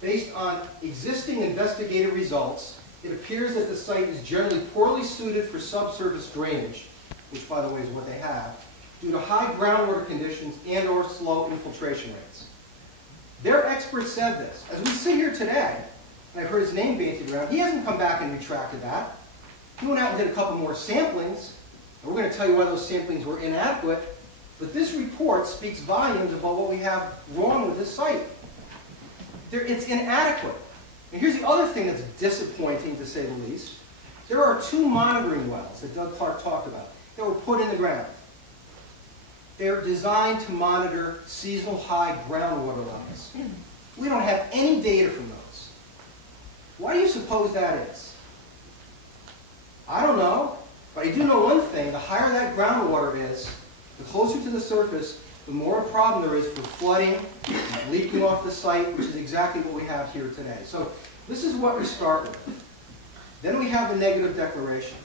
based on existing investigative results, it appears that the site is generally poorly suited for subsurface drainage, which by the way is what they have, due to high groundwater conditions and or slow infiltration rates. Their experts said this. As we sit here today, and I've heard his name bandied around, he hasn't come back and retracted that. He went out and did a couple more samplings, and we're going to tell you why those samplings were inadequate, but this report speaks volumes about what we have wrong with this site. It's inadequate. And here's the other thing that's disappointing, to say the least. There are 2 monitoring wells that Doug Clark talked about that were put in the ground. They're designed to monitor seasonal high groundwater levels. We don't have any data from those. Why do you suppose that is? I don't know, but I do know one thing. The higher that groundwater is, the closer to the surface, the more problem there is for flooding, leaking off the site, which is exactly what we have here today. So this is what we start with. Then we have the negative declaration.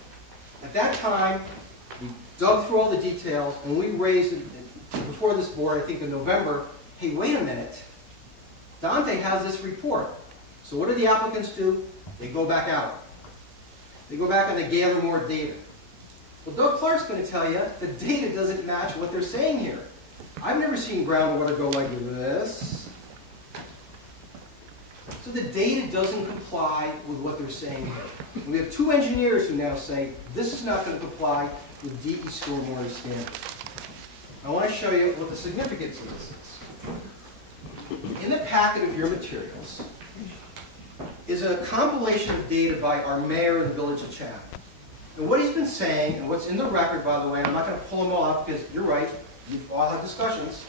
At that time, we dug through all the details, and we raised it before this board, I think in November, hey, wait a minute. Dante has this report. So what do the applicants do? They go back out. They go back and they gather more data. Well, Doug Clark's going to tell you the data doesn't match what they're saying here. I've never seen groundwater go like this. So the data doesn't comply with what they're saying here. And we have 2 engineers who now say this is not going to comply with DE stormwater standards. I want to show you what the significance of this is. In the packet of your materials is a compilation of data by our mayor of the village of Chatham. And what he's been saying, and what's in the record, by the way, I'm not going to pull them all out because you're right, you've all had discussions.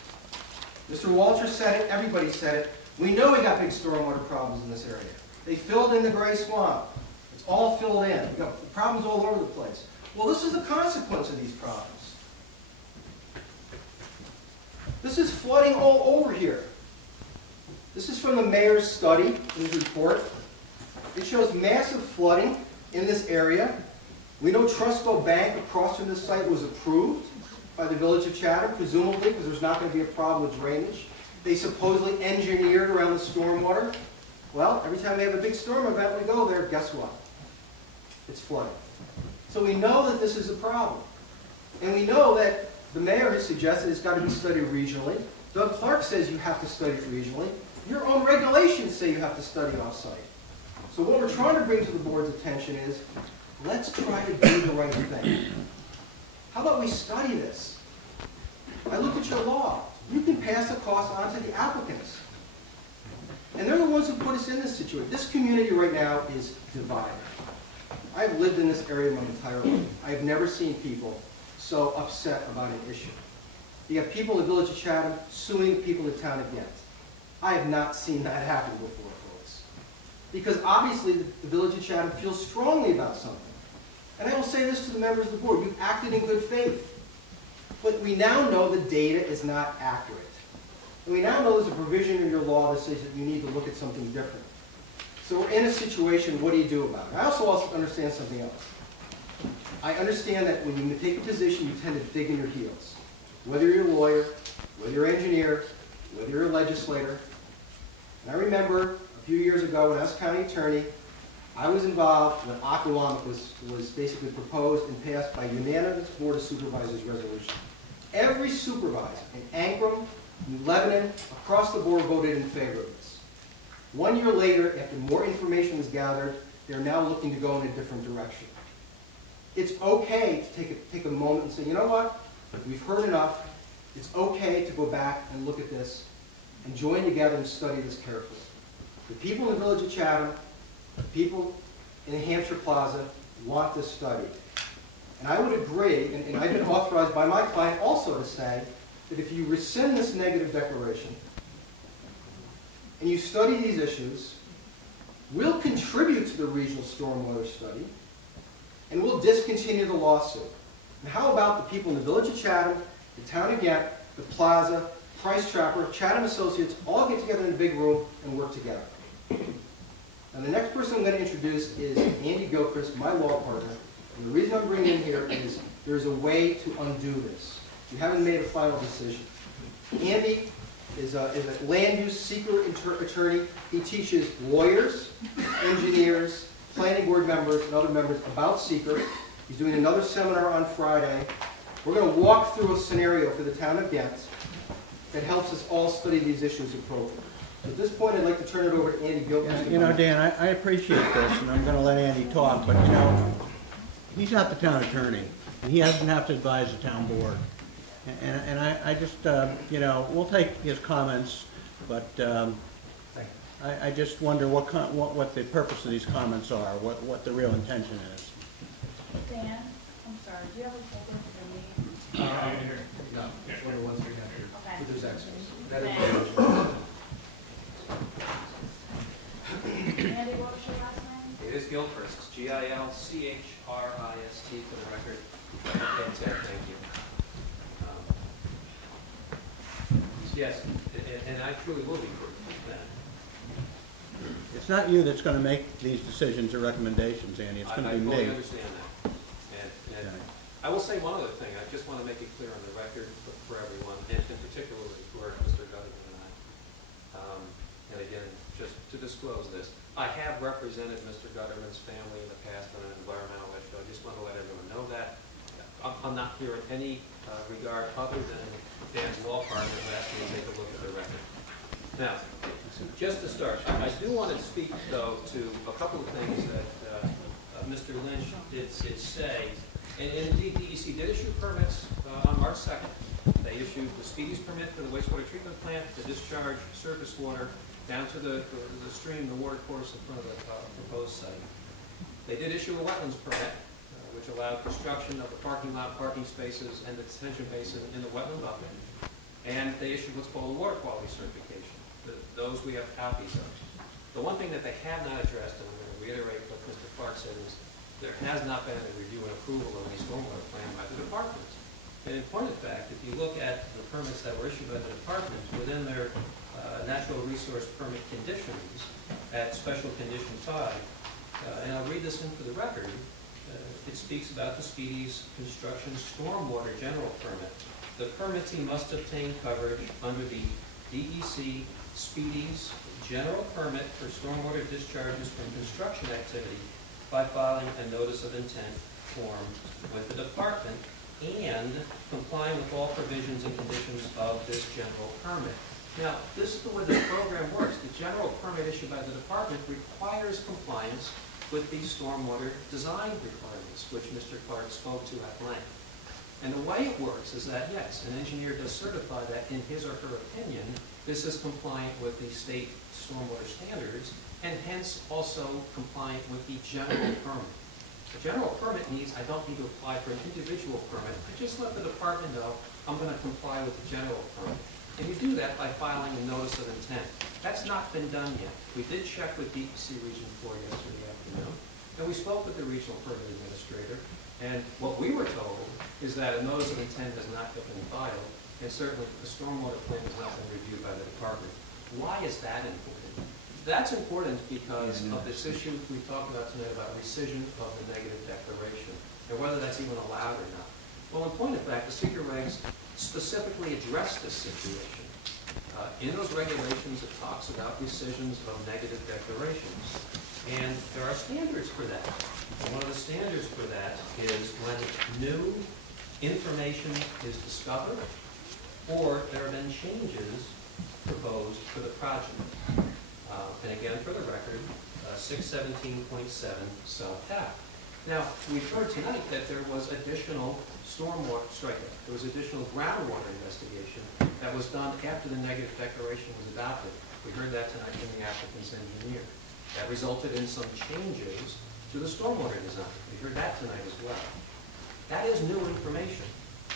Mr. Walter said it, everybody said it. We know we got big stormwater problems in this area. They filled in the gray swamp. It's all filled in. We've got problems all over the place. Well, this is the consequence of these problems. This is flooding all over here. This is from the mayor's study in his report. It shows massive flooding in this area. We know Trusco Bank across from this site was approved by the village of Chatham, presumably because there's not going to be a problem with drainage. They supposedly engineered around the stormwater. Well, every time they have a big storm event, we go there, guess what? It's flooding. So we know that this is a problem. And we know that the mayor has suggested it's got to be studied regionally. Doug Clark says you have to study it regionally. Your own regulations say you have to study off-site. So what we're trying to bring to the board's attention is, let's try to do the right thing. How about we study this? I looked at your law. You can pass the cost on to the applicants. And they're the ones who put us in this situation. This community right now is divided. I've lived in this area my entire life. I've never seen people so upset about an issue. You have people in the village of Chatham suing people in the town of Ghent. I have not seen that happen before, folks. Because obviously the village of Chatham feels strongly about something. And I will say this to the members of the board, you acted in good faith. But we now know the data is not accurate. And we now know there's a provision in your law that says that you need to look at something different. So we're in a situation, what do you do about it? I also understand something else. I understand that when you take a position, you tend to dig in your heels. Whether you're a lawyer, whether you're an engineer, whether you're a legislator, And I remember a few years ago when I was county attorney, I was involved when Aqualamic was basically proposed and passed by unanimous Board of Supervisors resolution. Every supervisor in Ankrum, New Lebanon, across the board voted in favor of this. 1 year later, after more information was gathered, they're now looking to go in a different direction. It's okay to take a moment and say, you know what, we've heard enough. It's okay to go back and look at this and join together and study this carefully. The people in the village of Chatham, the people in Hampshire Plaza want this studied. And I would agree, and I've been authorized by my client also to say that if you rescind this negative declaration and you study these issues, we'll contribute to the regional stormwater study and we'll discontinue the lawsuit. And how about the people in the village of Chatham, the town of Ghent, the Plaza, Price Trapper, Chatham Associates, all get together in a big room and work together. Now the next person I'm going to introduce is Andy Gilchrist, my law partner. And the reason I'm bringing him here is there's a way to undo this. We haven't made a final decision. Andy is a land use seeker attorney. He teaches lawyers, engineers, planning board members, and other members about seeker. He's doing another seminar on Friday. We're going to walk through a scenario for the town of Ghent that helps us all study these issues appropriately. So at this point, I'd like to turn it over to Andy Gilchrist. You know, Dan, I appreciate this, and I'm going to let Andy talk, but, you know, he's not the town attorney, and he doesn't have to advise the town board. And I just, you know, we'll take his comments, but I just wonder what the purpose of these comments are, what the real intention is. Dan, I'm sorry, do you have a folder for me? Here. No, it's one of the ones we have here. Okay. But there's extras. That Thanks. information. Andy, what was your last name? It is Gilchrist, Gilchrist for the record. And Ted, thank you. Yes, and I truly will be proof of that. It's not you that's going to make these decisions or recommendations, Andy. It's going to be me. I fully understand that. And I will say one other thing. I just want to make it clear on the record for everyone, and particularly for Mr. Gutterman and I. And again, just to disclose this, I have represented Mr. Gutterman's family in the past on an environmental issue. I just want to let everyone know that. I'm not here in any regard other than Dan's law partner who asked me to take a look at the record. Now, just to start, I do want to speak, though, to a couple of things that Mr. Lynch did say. And indeed, DEC did issue permits on March 2nd. They issued the Speedies permit for the wastewater treatment plant to discharge surface water down to the stream, the water course in front of the proposed site. They did issue a wetlands permit, which allowed construction of the parking lot, parking spaces, and the detention basin in the wetland buffer. And they issued what's called a water quality certification. Those we have copies of. The one thing that they have not addressed, and I'm going to reiterate what Mr. Clark said, is there has not been a review and approval of any stormwater plan by the department. And in point of fact, if you look at the permits that were issued by the department within their natural resource permit conditions at special condition 5, and I'll read this in for the record, it speaks about the Speedies construction stormwater general permit. The permittee must obtain coverage under the DEC Speedies general permit for stormwater discharges from construction activity by filing a notice of intent form with the department and complying with all provisions and conditions of this general permit. Now, this is the way the program works. The general permit issued by the department requires compliance with these stormwater design requirements, which Mr. Clark spoke to at length. And the way it works is that, yes, an engineer does certify that in his or her opinion, this is compliant with the state stormwater standards, and hence also compliant with the general permit. The general permit means I don't need to apply for an individual permit. I just let the department know I'm going to comply with the general permit. And you do that by filing a notice of intent. That's not been done yet. We did check with DEC Region 4 yesterday afternoon, and we spoke with the regional permit administrator, and what we were told is that a notice of intent has not yet been filed, and certainly the stormwater plan has not been reviewed by the department. Why is that important? That's important because of this issue we talked about tonight about rescission of the negative declaration, and whether that's even allowed or not. Well, in point of fact, the secret regs specifically address this situation. In those regulations, it talks about rescissions of negative declarations. And there are standards for that. And one of the standards for that is when new information is discovered or there have been changes proposed for the project. And again, for the record, 617.7 self-tap. Now, we've heard tonight that there was additional stormwater, there was additional groundwater investigation that was done after the negative declaration was adopted. We heard that tonight from the applicant's engineer. That resulted in some changes to the stormwater design. We heard that tonight as well. That is new information.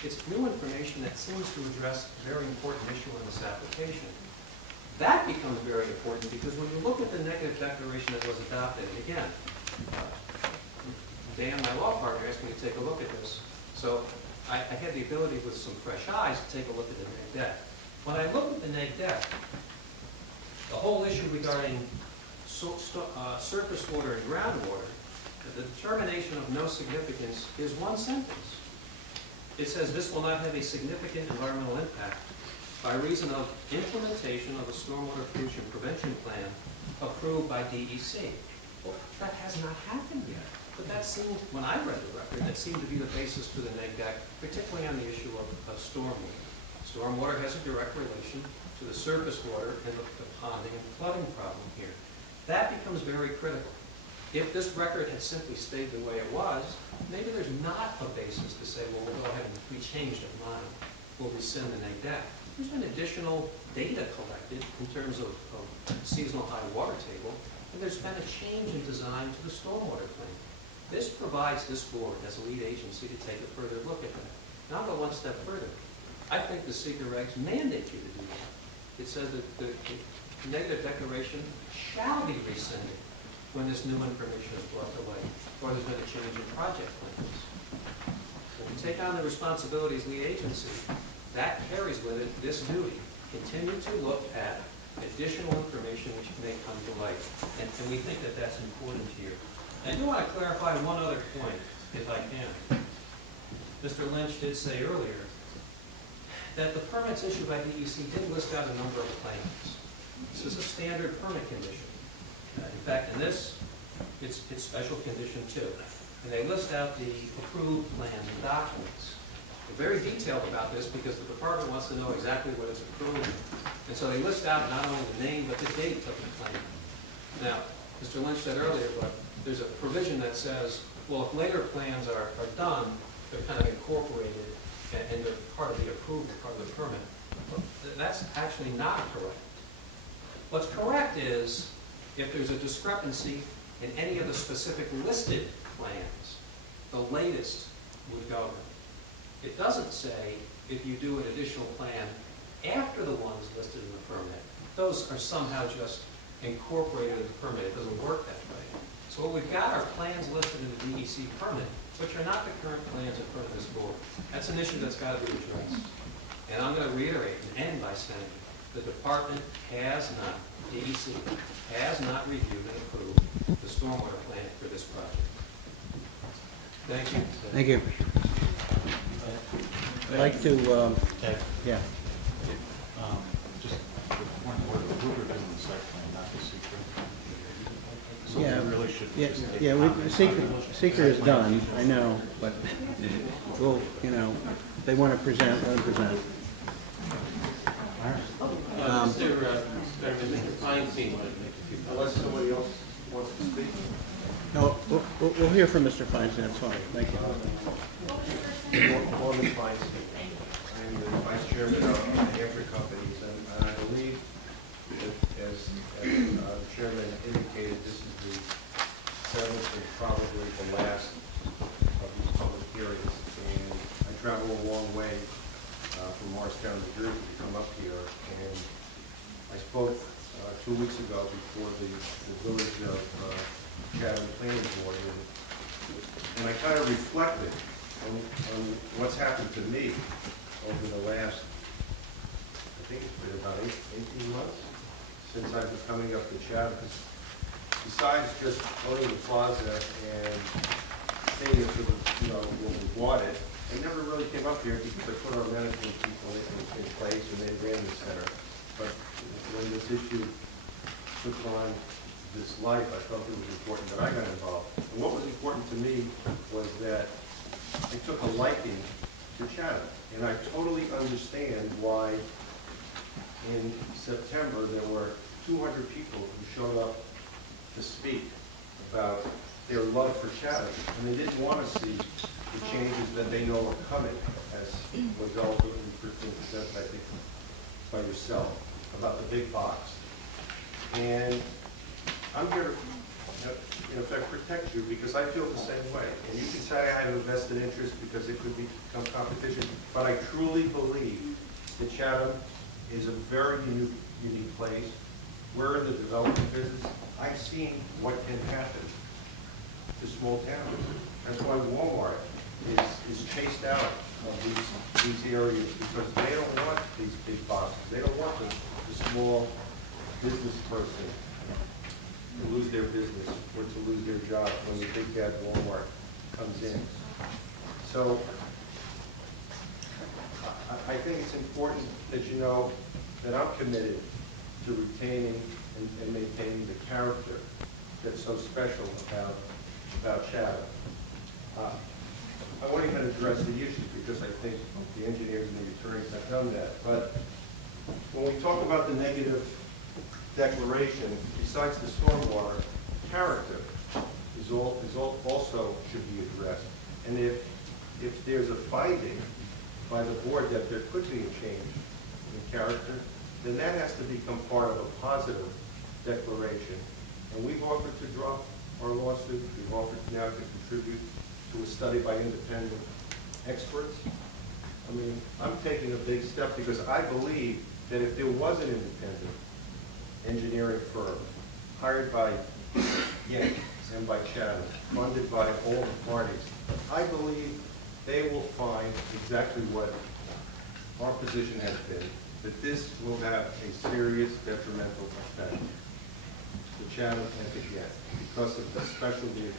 It's new information that seems to address a very important issue in this application. That becomes very important because when you look at the negative declaration that was adopted, again, Dan, my law partner, asked me to take a look at this. So I had the ability with some fresh eyes to take a look at the neg deck. When I look at the neg deck, the whole issue regarding surface water and groundwater, the determination of no significance is one sentence. It says this will not have a significant environmental impact by reason of implementation of a stormwater pollution prevention plan approved by DEC. Well, that has not happened yet. But that seemed, when I read the record, that seemed to be the basis for the neg deck, particularly on the issue of stormwater. Stormwater has a direct relation to the surface water and the ponding and flooding problem here. That becomes very critical. If this record had simply stayed the way it was, maybe there's not a basis to say, well, we'll go ahead and we changed our mind. We'll rescind the neg deck. There's been additional data collected in terms of seasonal high water table, and there's been a change in design to the stormwater plan. This provides this board as a lead agency to take a further look at that. Now I'll go one step further. I think the secret regs mandate you to do that. It says that the negative declaration shall be rescinded when this new information is brought to light or there's been a change in project plans. When we take on the responsibility as lead agency, that carries with it this duty. Continue to look at additional information which may come to light. And we think that that's important here. I do want to clarify one other point, if I can. Mr. Lynch did say earlier that the permits issued by DEC did list out a number of plans. This is a standard permit condition. In fact, in this, it's special condition 2. And they list out the approved plans and documents. They're very detailed about this because the department wants to know exactly what is approved. And so they list out not only the name, but the date of the plan. Now, Mr. Lynch said earlier, but there's a provision that says, well, if later plans are done, they're kind of incorporated and they're part of the approval, part of the permit. But that's actually not correct. What's correct is if there's a discrepancy in any of the specific listed plans, the latest would govern. It doesn't say if you do an additional plan after the ones listed in the permit, those are somehow just incorporated in the permit. It doesn't work that way. So what we've got are plans listed in the DEC permit, which are not the current plans in front of this board. That's an issue that's got to be addressed. And I'm going to reiterate and end by saying the department has not, DEC, has not reviewed and approved the stormwater plan for this project. Thank you. Thank you. I'd like to, yeah. Just one word, we were doing the site plan, not the secret. So Yeah, we really should. seeker is done, I know, but we'll, if they want to present, let them present. Mr. Feinstein, Unless somebody else wants to speak. No, we'll hear from Mr. Feinstein, that's fine, thank you. Norman Feinstein. I'm the vice chairman of Hampshire Companies, and I believe that as the chairman indicated, this is the seventh and probably the last of these public hearings. And I travel a long way from Morristown, New Jersey to come up here, and I spoke 2 weeks ago before the village of Chatham Planning Board, and I kind of reflected on what's happened to me over the last, I think it's been about 18 months since I've been coming up to Chatham. Besides just owning the plaza and seeing it for when we bought it, I never really came up here because I put our management people in place and they ran the center. but when this issue took on this life, I felt it was important that I got involved. And what was important to me was that I took a liking to Chatham, and I totally understand why in September there were 200 people who showed up to speak about their love for Chatham, and they didn't want to see the changes that they know are coming, as was eloquently presented, I think, by yourself, about the big box. And I'm here to, in effect, protect you because I feel the same way. And you can say I have a vested interest because it could become competition, but I truly believe that Chatham is a very unique place. We're in the development business. I've seen what can happen to small towns. That's why Walmart is chased out of these areas because they don't want these big boxes. They don't want the small business person to lose their business or to lose their job when the big bad Walmart comes in. So I think it's important that you know that I'm committed to retaining and maintaining the character that's so special about Chatham. I won't even address the issues because I think the engineers and the attorneys have done that. But when we talk about the negative declaration, besides the stormwater, character is also should be addressed. And if there's a finding by the board that there could be a change in character, then that has to become part of a positive declaration. And we've offered to drop our lawsuit. We've offered now to contribute to a study by independent experts. I mean, I'm taking a big step because I believe that if there was an independent engineering firm hired by Ghent and by Chatham, funded by all the parties, I believe they will find exactly what our position has been, that this will have a serious detrimental effect to Chatham and to Ghent because of the specialty of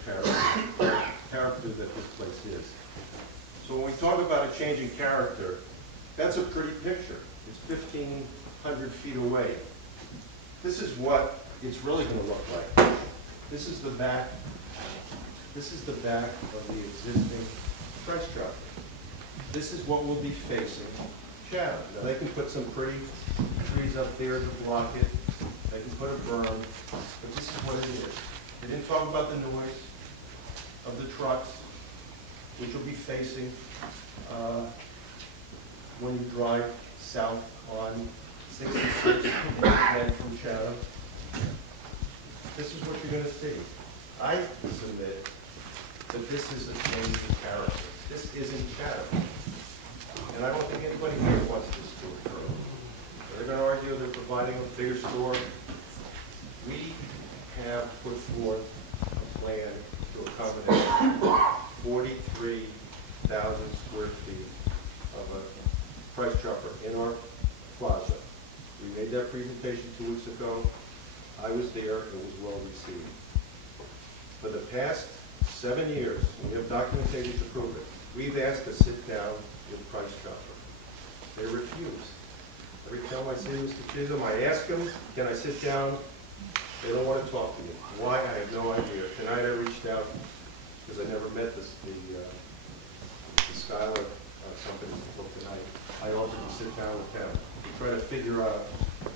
character that this place is. So when we talk about a change in character, that's a pretty picture. It's 1,500 feet away. This is what it's really going to look like. This is the back. This is the back of the existing price drop. This is what will be facing Chatham. Now they can put some pretty trees up there to block it. They can put a berm, but this is what it is. They didn't talk about the noise of the trucks, which will be facing when you drive south on 66 and from Chatham. This is what you're going to see. I submit that this is a change in character. This isn't Chatham. And I don't think anybody here wants this to occur. They're going to argue they're providing a bigger store. We have put forth a plan to accommodate 43,000 square feet of a price chopper in our plaza. We made that presentation 2 weeks ago. I was there. It was well received. For the past 7 years, we have documentation to prove it, we've asked to sit down with Price Chopper. They refuse. Every time I see Mr. Chisholm, I ask them, can I sit down? They don't want to talk to me. Why? I have no idea. Tonight I reached out, because I never met the Skylar company until tonight. I offered to sit down with them to try to figure out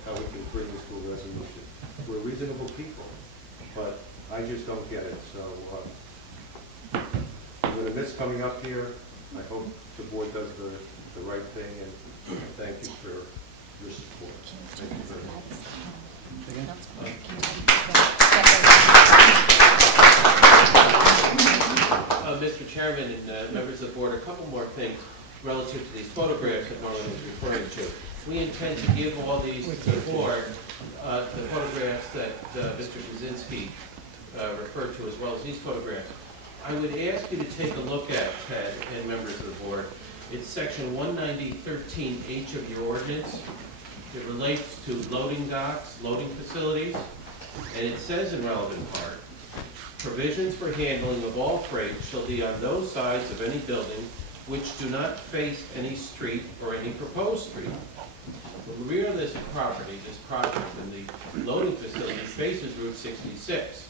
how we can bring this to a resolution. We're reasonable people, but I just don't get it. So I'm going to miss coming up here. I hope the board does the right thing, and thank you for your support. Thank you very much. Mr. Chairman and members of the board, a couple more things relative to these photographs that Marlon was referring to. We intend to give all these to the board, the photographs that Mr. Kaczynski referred to, as well as these photographs. I would ask you to take a look at, Ted and members of the board. It's section 190.13H of your ordinance. It relates to loading docks, loading facilities, and it says in relevant part, provisions for handling of all freight shall be on those sides of any building which do not face any street or any proposed street. The rear of this property, this project, and the loading facility faces Route 66.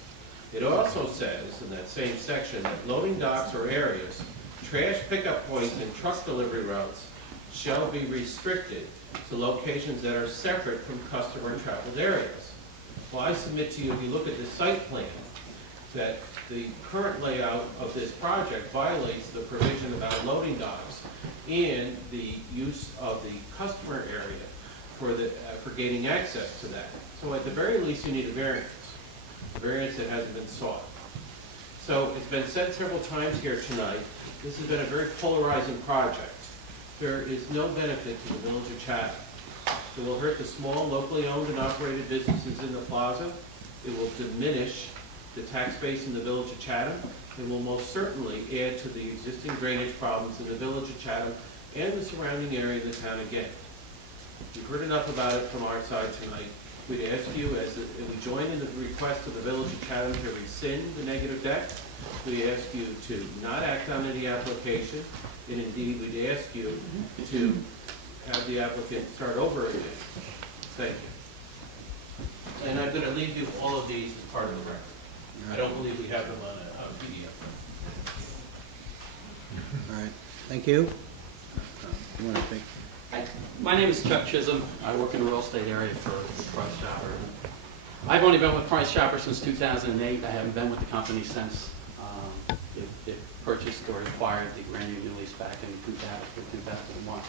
It also says in that same section that loading docks or areas, trash pickup points, and truck delivery routes shall be restricted to locations that are separate from customer traveled areas. Well, I submit to you, if you look at the site plan, that the current layout of this project violates the provision about loading docks and the use of the customer area for gaining access to that. So at the very least, you need a variance that hasn't been sought. So it's been said several times here tonight, this has been a very polarizing project. There is no benefit to the village of Chatham. It will hurt the small, locally owned and operated businesses in the plaza. It will diminish the tax base in the village of Chatham. It will most certainly add to the existing drainage problems in the village of Chatham and the surrounding area of the town of Ghent. You've heard enough about it from our side tonight. We'd ask you, as we join in the request of the village of Chatham to rescind the negative deck. We ask you to not act on any application, and indeed we'd ask you to have the applicant start over again. Thank you. And I'm going to leave you all of these as part of the record. I don't believe we have them on a PDF. All right, thank you. You want to speak? My name is Chuck Chisholm. I work in the real estate area for Price Chopper. I've only been with Price Chopper since 2008. I haven't been with the company since it purchased or acquired the Grand Union lease back in 2001.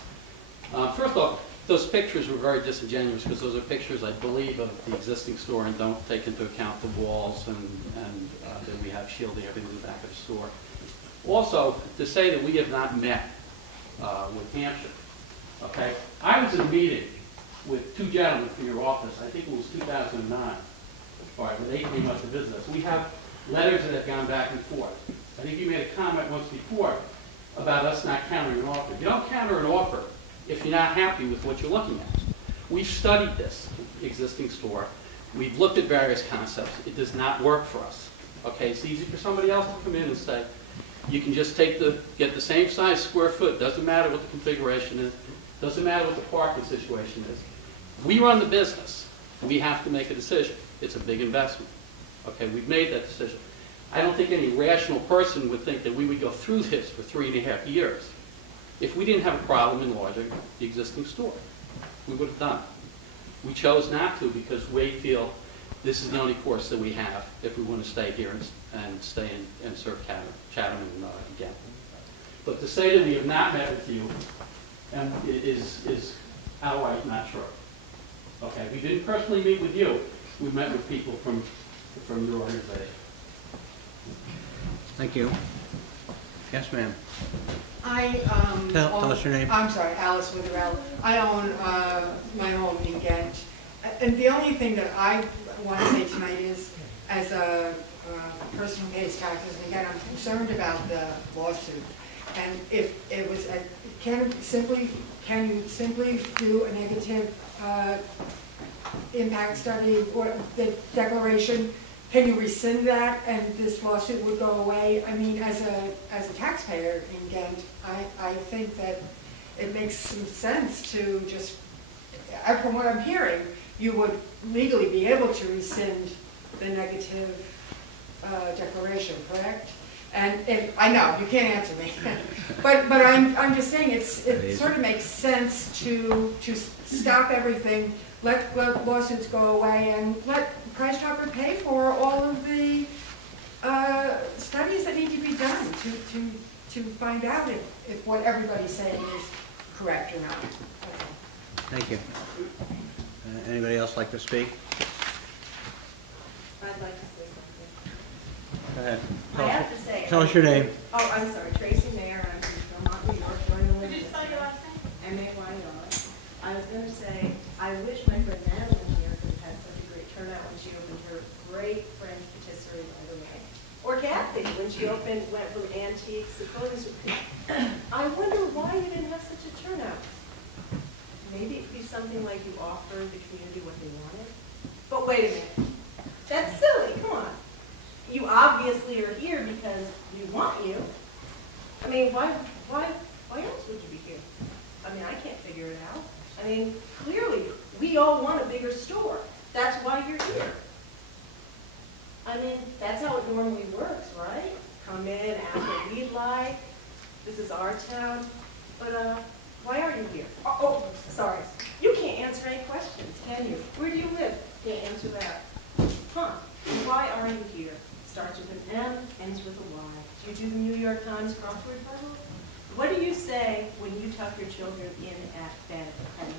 First off, those pictures were very disingenuous because those are pictures, I believe, of the existing store and don't take into account the walls and that we have shielding everything in the back of the store. Also, to say that we have not met with Hampshire. Okay, I was in a meeting with two gentlemen from your office, I think it was 2009, when they came up to visit us. We have letters that have gone back and forth. I think you made a comment once before about us not countering an offer. You don't counter an offer if you're not happy with what you're looking at. We've studied this existing store. We've looked at various concepts. It does not work for us. Okay, it's easy for somebody else to come in and say, you can just get the same size square foot, doesn't matter what the configuration is, doesn't matter what the parking situation is. We run the business. We have to make a decision. It's a big investment. Okay, we've made that decision. I don't think any rational person would think that we would go through this for 3.5 years if we didn't have a problem enlarging the existing store. We would have done it. We chose not to because we feel this is the only course that we have if we want to stay here and stay and serve Chatham and Ghent. But to say that we have not met with you is outright not true. Okay, we didn't personally meet with you. We met with people from your organization. Thank you. Yes, ma'am. Tell us your name. I'm sorry, Alice Witherell. I own my home in Ghent. And the only thing that I want to say tonight is, as a person who pays taxes, and again, I'm concerned about the lawsuit. And if it was, can you simply do a negative impact study or the declaration? Can you rescind that and this lawsuit would go away? I mean, as a taxpayer in Ghent, I think that it makes some sense to just, from what I'm hearing, you would legally be able to rescind the negative declaration, correct? And I know, you can't answer me, but I'm just saying it sort of makes sense to stop everything, let lawsuits go away, and let Price Chopper pay for all of the studies that need to be done to find out if what everybody's saying is correct or not. Okay. Thank you. Anybody else like to speak? I'd like to say something. Go ahead. I have to say. Tell us your name. Oh, I'm sorry, Tracy Mayer. I'm from Vermont, New York. Could you spell your last name? M-A-Y-R. I was going to say, I wish my friend Madeline here could have had such a great turnout when she opened her great French patisserie, by the way. Or Kathy, when she went from antiques to clothes. I wonder why you didn't have such a turnout. Maybe it could be something like you offer the community what they wanted. But wait a minute. That's silly. Come on. You obviously are here because we want you. I mean, why figure it out. I mean, clearly, we all want a bigger store. That's why you're here. I mean, that's how it normally works, right? Come in, ask what we'd like. This is our town. But why are you here? Oh, sorry. You can't answer any questions, can you? Where do you live? Can't answer that. Huh? Why are you here? Starts with an M, ends with a Y. Do you do the New York Times crossword puzzle? What do you say when you tuck your children in at bed at night?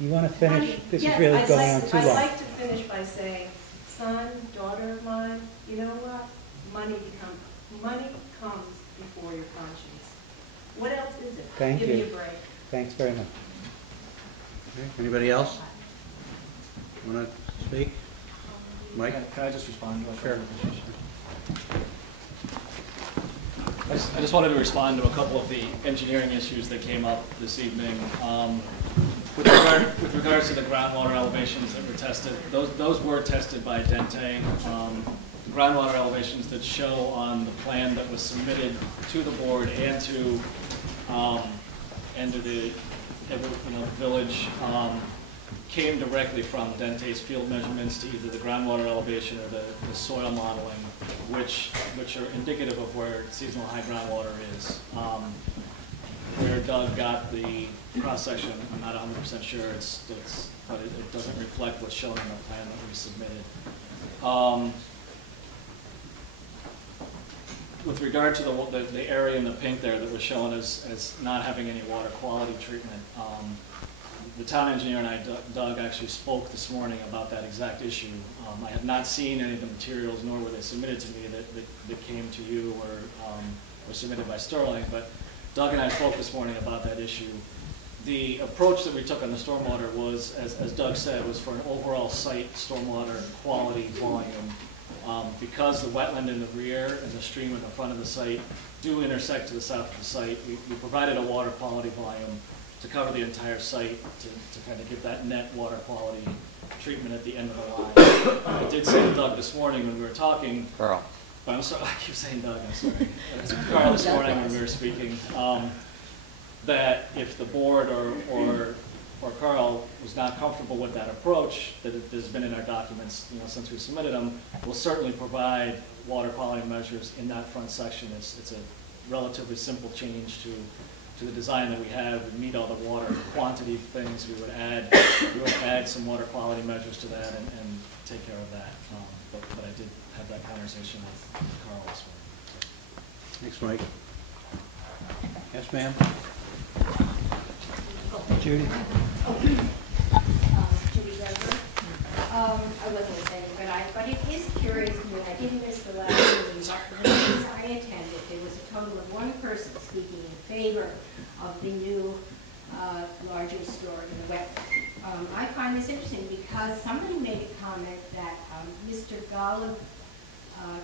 You want to finish? Honey, This yes, is really going on too I'd long. like to finish by saying, son, daughter of mine, you know what? Money comes before your conscience. What else is it? Thank Give you. me a break. Thanks very much. Okay, anybody else? Want to speak? Mike? Can I just respond to a Sure. couple of issues? I just wanted to respond to a couple of the engineering issues that came up this evening. With regards to the groundwater elevations that were tested, those were tested by Dente. The groundwater elevations that show on the plan that was submitted to the board and to the village came directly from Dente's field measurements to either the groundwater elevation or the soil modeling, which are indicative of where seasonal high groundwater is. Where Doug got the cross-section, I'm not 100% sure, but it doesn't reflect what's shown on the plan that we submitted. With regard to the area in the pink there that was shown as not having any water quality treatment, the town engineer and I, Doug, actually spoke this morning about that exact issue. I have not seen any of the materials, nor were they submitted to me that came to you or were submitted by Sterling, but Doug and I spoke this morning about that issue. The approach that we took on the stormwater was, as Doug said, was for an overall site stormwater quality volume. Because the wetland in the rear and the stream in the front of the site do intersect to the south of the site, we provided a water quality volume to cover the entire site to kind of give that net water quality treatment at the end of the line. I did say to Doug this morning when we were talking. Carl. I'm sorry, I keep saying Doug, I'm sorry. Carl this morning when we were speaking, that if the board or Carl was not comfortable with that approach that has been in our documents, since we submitted them, we'll certainly provide water quality measures in that front section. It's a relatively simple change to the design that we have. We meet all the water quantity things. We would add some water quality measures to that and take care of that. But I did have that conversation with Carl this morning. Thanks, Mike. Yes, ma'am? Judy? Judy Gregory. I wasn't going to say it, but it is curious to me. I didn't miss the last meeting. The meetings I attended, there was a total of one person speaking in favor of the new larger store in the wetland. I find this interesting because somebody made a comment that Mr. Golub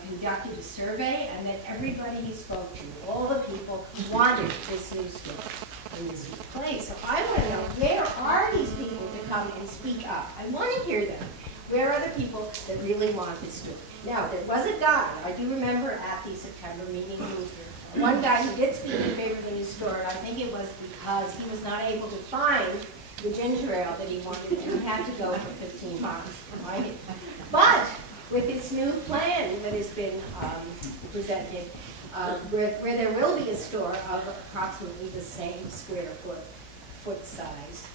conducted a survey and that everybody he spoke to, all the people, wanted this new store in this new place. So I want to know, where are these people to come and speak up? I want to hear them. Where are the people that really want this store? Now, there was a guy, I do remember at the September meeting, one guy who did speak in favor of the new store, and I think it was because he was not able to find the ginger ale that he wanted, and he had to go for 15 miles to find it. But with this new plan that has been presented, where there will be a store of approximately the same square foot size,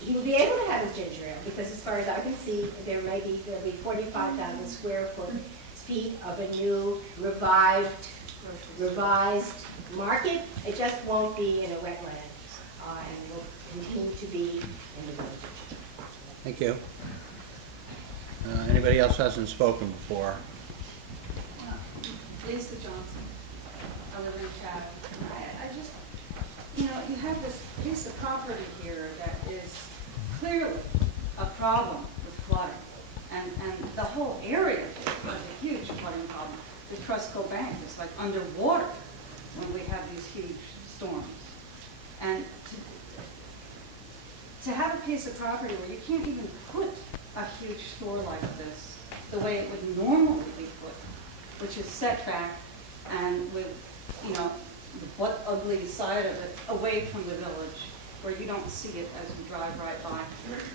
he will be able to have his ginger ale, because as far as I can see, there'll be 45,000 square feet of a new revised market. It just won't be in a wetland, and will continue to be in the village. Thank you. Anybody else hasn't spoken before? Lisa Johnson. I live in Chatham. I just, you have this piece of property here that is clearly a problem with flooding. And the whole area has a huge flooding problem. The Trusco Bank is like underwater when we have these huge storms. And to have a piece of property where you can't even put a huge store like this the way it would normally be put, which is set back and with, the butt ugly side of it away from the village, where you don't see it as you drive right by.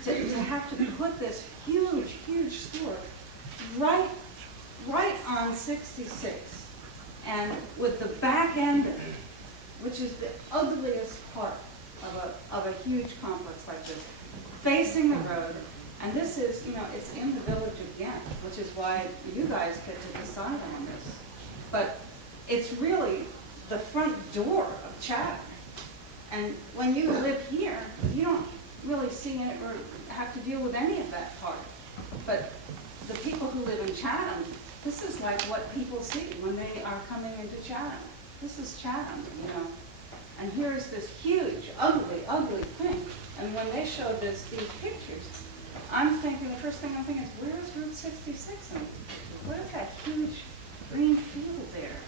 To have to put this huge, huge store right on 66, and with the back end of it, which is the ugliest part of a huge complex like this, facing the road. And this is, you know, it's in the village of Ghent, which is why you guys get to decide on this. But it's really the front door of Chatham. And when you live here, you don't really see it or have to deal with any of that part. But the people who live in Chatham, this is like what people see when they are coming into Chatham. This is Chatham, you know. And here's this huge, ugly, ugly thing. And when they showed these pictures, I'm thinking, the first thing I'm thinking is, where's Route 66? And what is that huge green field there?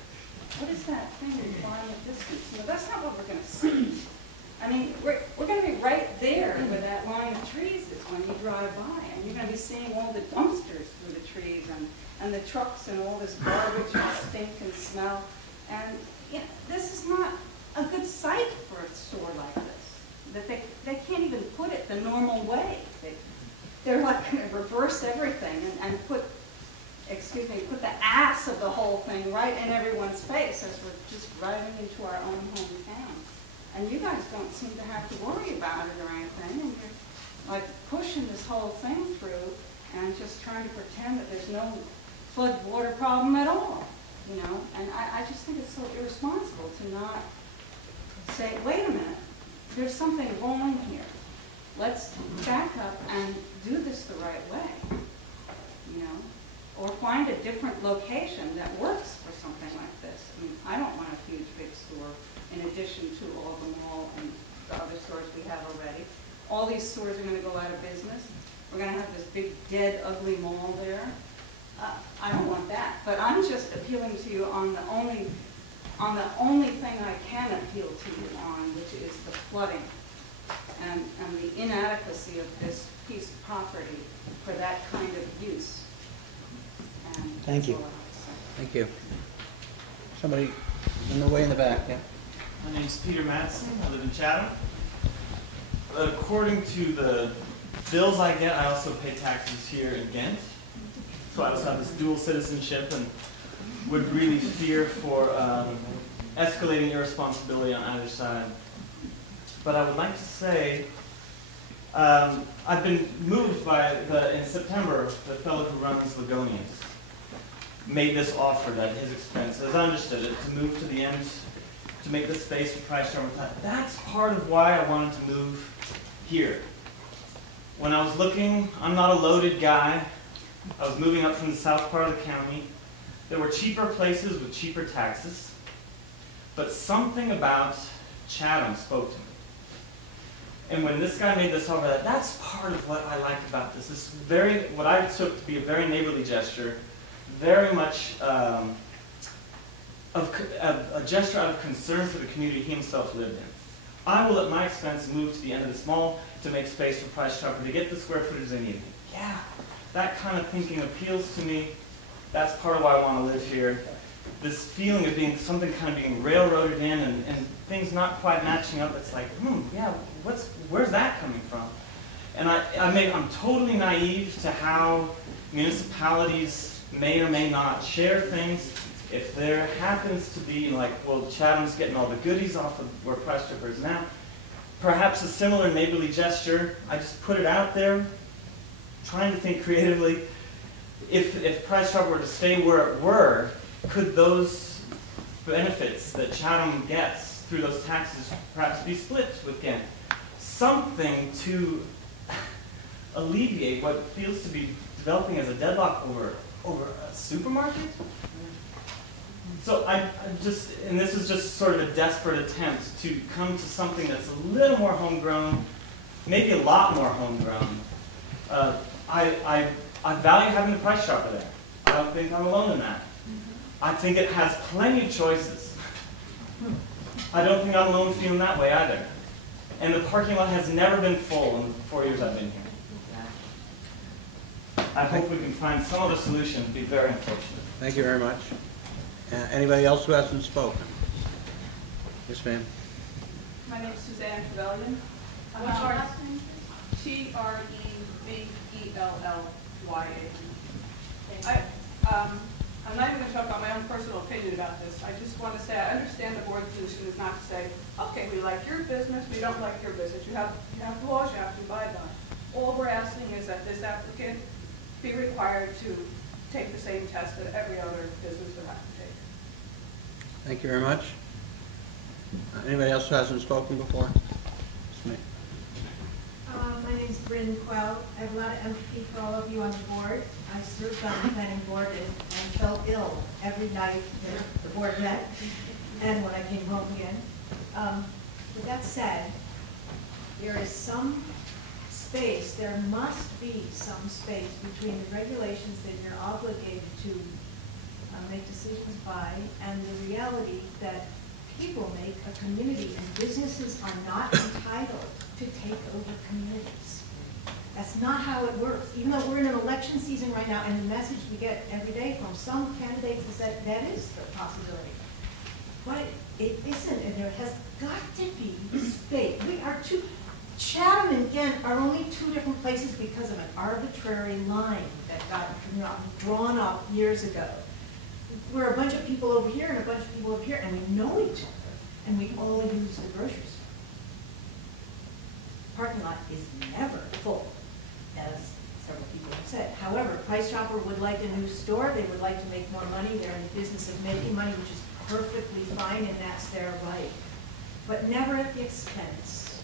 What is that thing far in the distance? You know, that's not what we're going to see. I mean, we're going to be right there where that line of trees is when you drive by. And you're going to be seeing all the dumpsters through the trees and the trucks and all this garbage and stink and smell. And you know, this is not a good site for a store like this. That they can't even put it the normal way. They're like going to reverse everything and put the ass of the whole thing right in everyone's face as we're just driving into our own hometown. And you guys don't seem to have to worry about it or anything, and you're like pushing this whole thing through and just trying to pretend that there's no flood water problem at all, you know? And I just think it's so irresponsible to not say, wait a minute, there's something wrong here. Let's back up and do this the right way, you know? Or find a different location that works for something like this. I mean, I don't want a huge big store in addition to all the mall and the other stores we have already. All these stores are going to go out of business. We're going to have this big, dead, ugly mall there. I don't want that. But I'm just appealing to you on the only thing I can appeal to you on, which is the flooding and the inadequacy of this piece of property for that kind of use. And Thank you. that's all I have to say. Thank you. Somebody in the way in the back, yeah? My name's Peter Madsen. I live in Chatham. According to the bills I get, I also pay taxes here in Ghent. So I also have this dual citizenship and would really fear for escalating irresponsibility on either side. But I would like to say, I've been moved by in September, the fellow who runs Ligonius made this offer at his expense, as I understood it, to move to the end, to make this space for Price Charmer. That's part of why I wanted to move here. When I was looking, I'm not a loaded guy. I was moving up from the south part of the county. There were cheaper places with cheaper taxes, but something about Chatham spoke to me. And when this guy made this offer, that's part of what I like about this. This very, what I took to be a very neighborly gesture, very much a gesture out of concern for the community he himself lived in. I will, at my expense, move to the end of this mall to make space for Price Chopper to get the square footage they need. Yeah, that kind of thinking appeals to me. That's part of why I want to live here. This feeling of being something kind of being railroaded in and things not quite matching up. It's like, yeah, where's that coming from? And I'm totally naive to how municipalities may or may not share things. If there happens to be, like, well, Chatham's getting all the goodies off of where Price Chopper is now, perhaps a similar neighborly gesture. I just put it out there, trying to think creatively. If Price Chopper were to stay where it were, could those benefits that Chatham gets through those taxes perhaps be split with Ghent? Something to alleviate what feels to be developing as a deadlock over a supermarket? So I just, and this is just sort of a desperate attempt to come to something that's a little more homegrown, maybe a lot more homegrown. I value having the Price Chopper there. I don't think I'm alone in that. I think it has plenty of choices. I don't think I'm alone feeling that way either. And the parking lot has never been full in the 4 years I've been here. I hope we can find some other solution. It'd be very unfortunate. Thank you very much. Anybody else who hasn't spoken? Yes, ma'am. My name is Suzanne Trevelyan. What's your last name? Trevellya. I'm not even going to talk about my own personal opinion about this. I just want to say I understand the board's position is not to say, okay, we like your business, we don't like your business. You have laws you have to abide by. All we're asking is that this applicant be required to take the same test that every other business would have to take. Thank you very much. Anybody else who hasn't spoken before? It's me. My name's Bryn Quell. I have a lot of empathy for all of you on the board. I served on the planning board and felt ill every night that the board met and when I came home again. With that said, there is some space, there must be some space between the regulations that you're obligated to make decisions by and the reality that people make a community and businesses are not entitled to take over communities. That's not how it works. Even though we're in an election season right now and the message we get every day from some candidates is that that is the possibility. But it isn't, and there has got to be space. We are Chatham and Ghent are only two different places because of an arbitrary line that got drawn up years ago. We're a bunch of people over here and a bunch of people over here, and we know each other, and we all use the grocery store. Parking lot is never full, as several people have said. However, Price Chopper would like a new store. They would like to make more money. They're in the business of making money, which is perfectly fine, and that's their right. But never at the expense.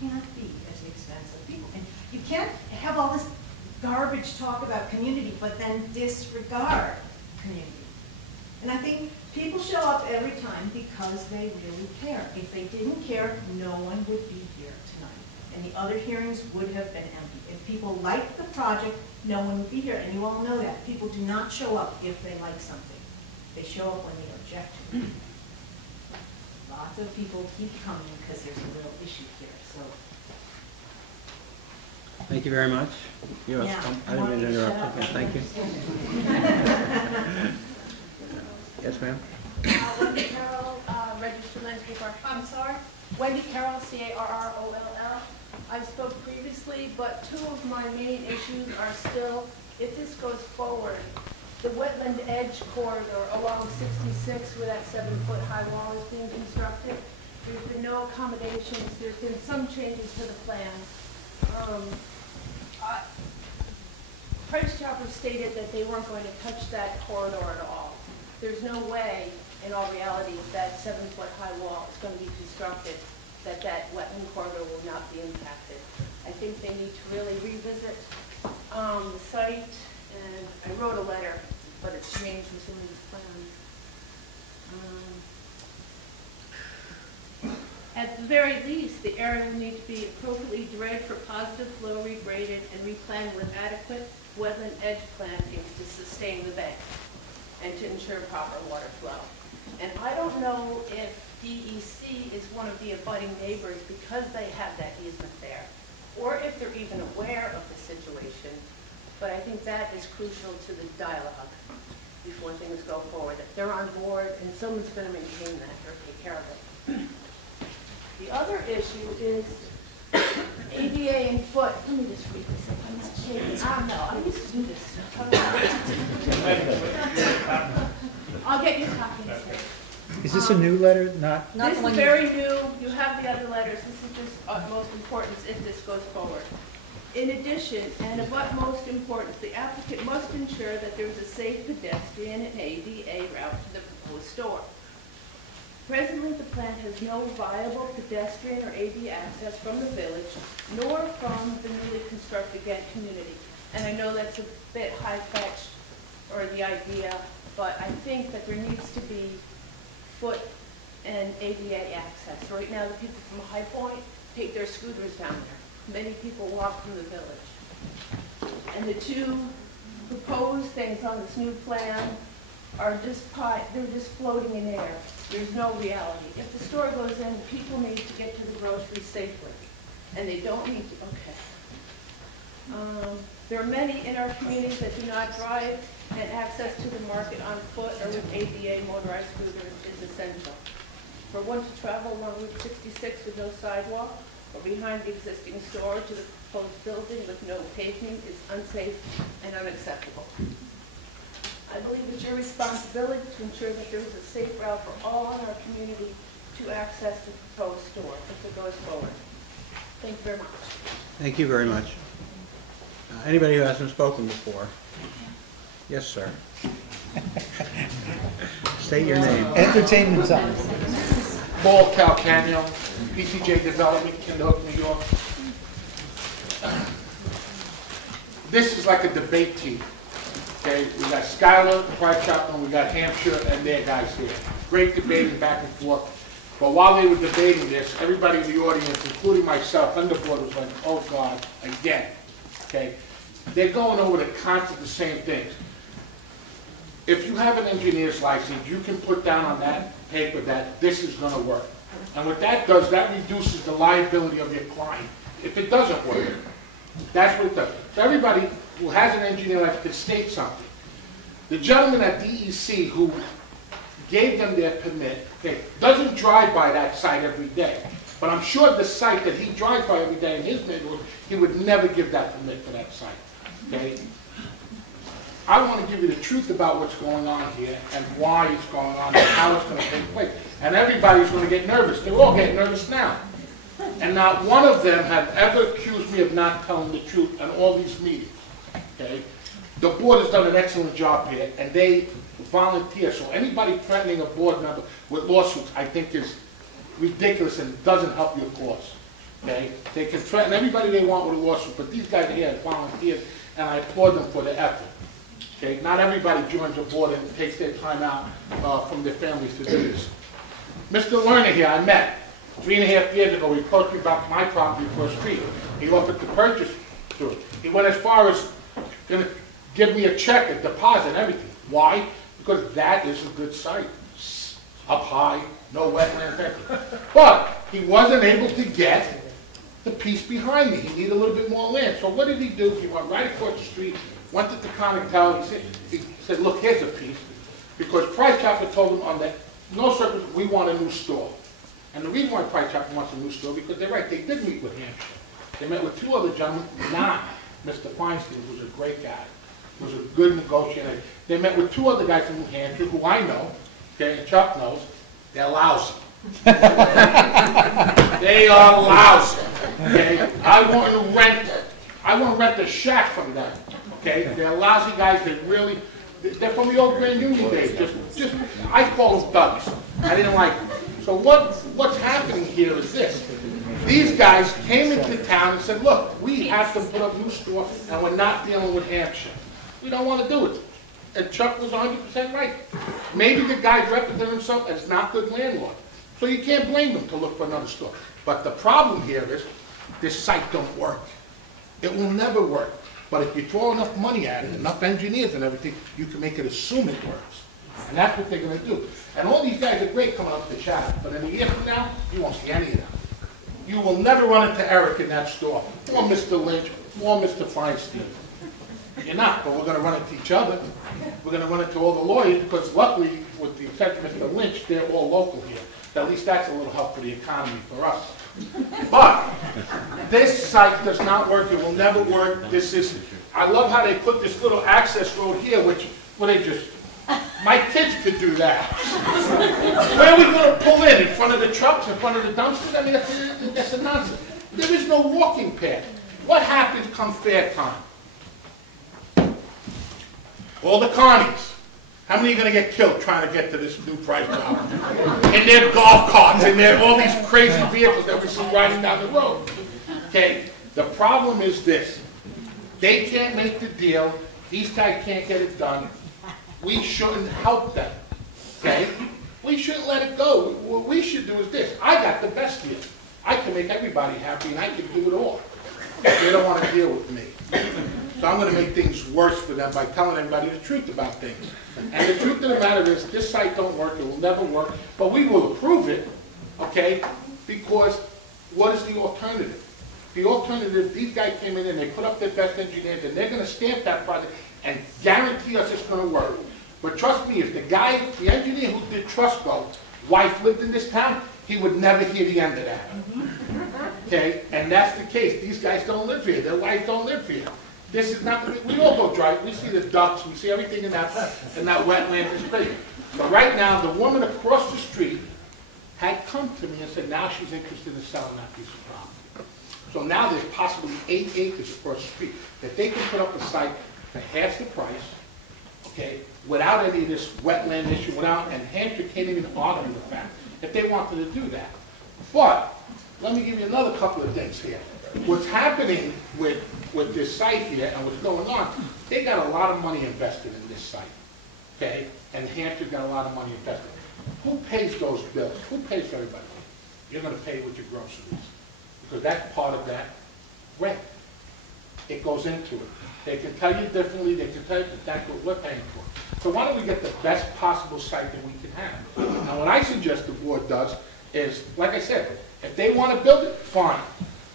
Can't be at the expense of people. And you can't have all this garbage talk about community, but then disregard community. And I think people show up every time because they really care. If they didn't care, no one would be here tonight. And the other hearings would have been empty. If people liked the project, no one would be here. And you all know that. People do not show up if they like something. They show up when they object to it. Lots of people keep coming because there's a real issue here. So. Thank you very much. Yeah. I didn't mean to interrupt. Okay, thank you. Yes, ma'am. Wendy Carroll, registered landscaper. I'm sorry? Wendy Carroll, C-A-R-R-O-L-L. I spoke previously, but two of my main issues are still, if this goes forward, the wetland edge corridor along 66 where that 7-foot high wall is being constructed. There's been no accommodations. There's been some changes to the plan. Price Chopper stated that they weren't going to touch that corridor at all. There's no way, in all reality, that 7-foot high wall is going to be constructed, that wetland corridor will not be impacted. I think they need to really revisit the site, and I wrote a letter, but it's changed with some of these plans. At the very least, the area will need to be appropriately drained for positive flow, regraded, and replanted with adequate wetland edge plantings to sustain the bank and to ensure proper water flow. And I don't know if DEC is one of the abutting neighbors because they have that easement there, or if they're even aware of the situation. But I think that is crucial to the dialogue before things go forward. That they're on board and someone's going to maintain that or take care of it. The other issue is ADA and foot. Let me just read this. I don't know. I used to do this. I'll get you copies. Is this a new letter? Not This is very new. You have the other letters. This is just most important if this goes forward. In addition, and of utmost importance, the applicant must ensure that there is a safe pedestrian and ADA route to the proposed store. Presently, the plan has no viable pedestrian or ADA access from the village, nor from the newly constructed Ghent community. And I know that's a bit high-fetched, or the idea, but I think that there needs to be foot and ADA access. Right now, the people from High Point take their scooters down there. Many people walk from the village. And the two proposed things on this new plan are just they're just floating in air. There's no reality. If the store goes in, people need to get to the groceries safely. And they don't need to, okay. There are many in our communities that do not drive, and access to the market on foot or with ADA motorized scooters is essential. for one to travel along Route 66 with no sidewalk or behind the existing store to the proposed building with no paving is unsafe and unacceptable. I believe it's your responsibility to ensure that there is a safe route for all in our community to access the proposed store if it goes forward. Thank you very much. Thank you very much. Anybody who hasn't spoken before? Yes, sir. State your name. Entertainment time. Paul Calcagno, PCJ Development, Kinderhook, New York. This is like a debate team. Okay, we got Skylar, Pride Chapel, and we got Hampshire and their guys here. Great debating back and forth. But while they were debating this, everybody in the audience, including myself and the board, was like, oh God, again. Okay? They're going over the constant, the same things. If you have an engineer's license, you can put down on that paper that this is going to work. And what that does, that reduces the liability of your client if it doesn't work. That's what it does. So everybody who has an engineer license can state something. The gentleman at DEC who gave them their permit, okay, doesn't drive by that site every day. But I'm sure the site that he drives by every day in his neighborhood, he would never give that permit for that site. Okay? I want to give you the truth about what's going on here and why it's going on and how it's going to take place. And everybody's going to get nervous. They're all getting nervous now. And not one of them have ever accused me of not telling the truth in all these meetings. Okay? The board has done an excellent job here, and they volunteer. So anybody threatening a board member with lawsuits, I think, is ridiculous and doesn't help your cause. Okay? They can threaten everybody they want with a lawsuit, but these guys here have volunteered, and I applaud them for their effort. Okay? Not everybody joins a board and takes their time out from their families to do this. Mr. Lerner here, I met 3.5 years ago. He approached me about my property across the street. He offered to purchase through it. He went as far as going to give me a check, a deposit, everything. Why? Because that is a good site. Up high, no wetlands, everything. But he wasn't able to get the piece behind me. He needed a little bit more land. So what did he do? He went right across the street, went to the Comic-Tel. He said, look, here's a piece. Because Price Chopper told him on that, no circumstance, we want a new store. And the reason why Price Chopper wants a new store, because they're right, they did meet with Hampshire. They met with 2 other gentlemen, not Mr. Feinstein, who was a great guy, was a good negotiator. They met with 2 other guys from New Hampshire, who I know, okay, and Chuck knows, they're lousy. They are lousy. Okay? I want to rent a shack from them. Okay? They're lousy guys. They're from the old Grand Union days. Just I call them thugs. I didn't like them. So what's happening here is this. These guys came into town and said, look, we have to put up a new store, and we're not dealing with Hampshire. We don't want to do it. And Chuck was 100% right. Maybe the guy represented himself as not good landlord. So you can't blame them to look for another store. But the problem here is, this site don't work. It will never work. But if you throw enough money at it, enough engineers and everything, you can make it assume it works. And that's what they're going to do. And all these guys are great coming up to chat. But in a year from now, you won't see any of them. You will never run into Eric in that store, or Mr. Lynch, or Mr. Feinstein. You're not, but we're going to run into each other. We're going to run into all the lawyers, because luckily, with the exception of Mr. Lynch, they're all local here. So at least that's a little help for the economy for us. But this site does not work. It will never work. I love how they put this little access road here, my kids could do that. Where are we going to pull in front of the trucks, in front of the dumpsters? I mean, that's a nonsense. There is no walking path. What happens come fair time? All the carnies. How many are going to get killed trying to get to this new price job? In their golf carts, in all these crazy vehicles that we see riding down the road. Okay, the problem is this. They can't make the deal. These guys can't get it done. We shouldn't help them. Okay? We shouldn't let it go. What we should do is this. I got the best deal. I can make everybody happy and I can do it all. They don't want to deal with me. So I'm going to make things worse for them by telling everybody the truth about things. And the truth of the matter is, this site don't work. It will never work. But we will approve it, okay? Because what is the alternative? The alternative, these guys came in and they put up their best engineers, and they're going to stamp that project and guarantee us it's going to work. But trust me, if the engineer who did Trusco wife lived in this town, he would never hear the end of that. Okay, and that's the case. These guys don't live here. Their wives don't live here. This is not, we all go drive, we see the ducks, we see everything in that wetland is crazy. But right now, the woman across the street had come to me and said now she's interested in selling that piece of property. So now there's possibly 8 acres across the street that they can put up a site for half the price, okay, without any of this wetland issue, and Hampshire can't even argue the fact if they wanted to do that. But let me give you another couple of things here. What's happening with this site here and what's going on, they got a lot of money invested in this site, okay? And Hampshire's got a lot of money invested. Who pays those bills? Who pays for everybody? You're going to pay with your groceries because that's part of that rent. It goes into it. They can tell you differently. They can tell you that that's what we're paying for. So why don't we get the best possible site that we can have? Now, what I suggest the board does is, like I said, if they want to build it, fine.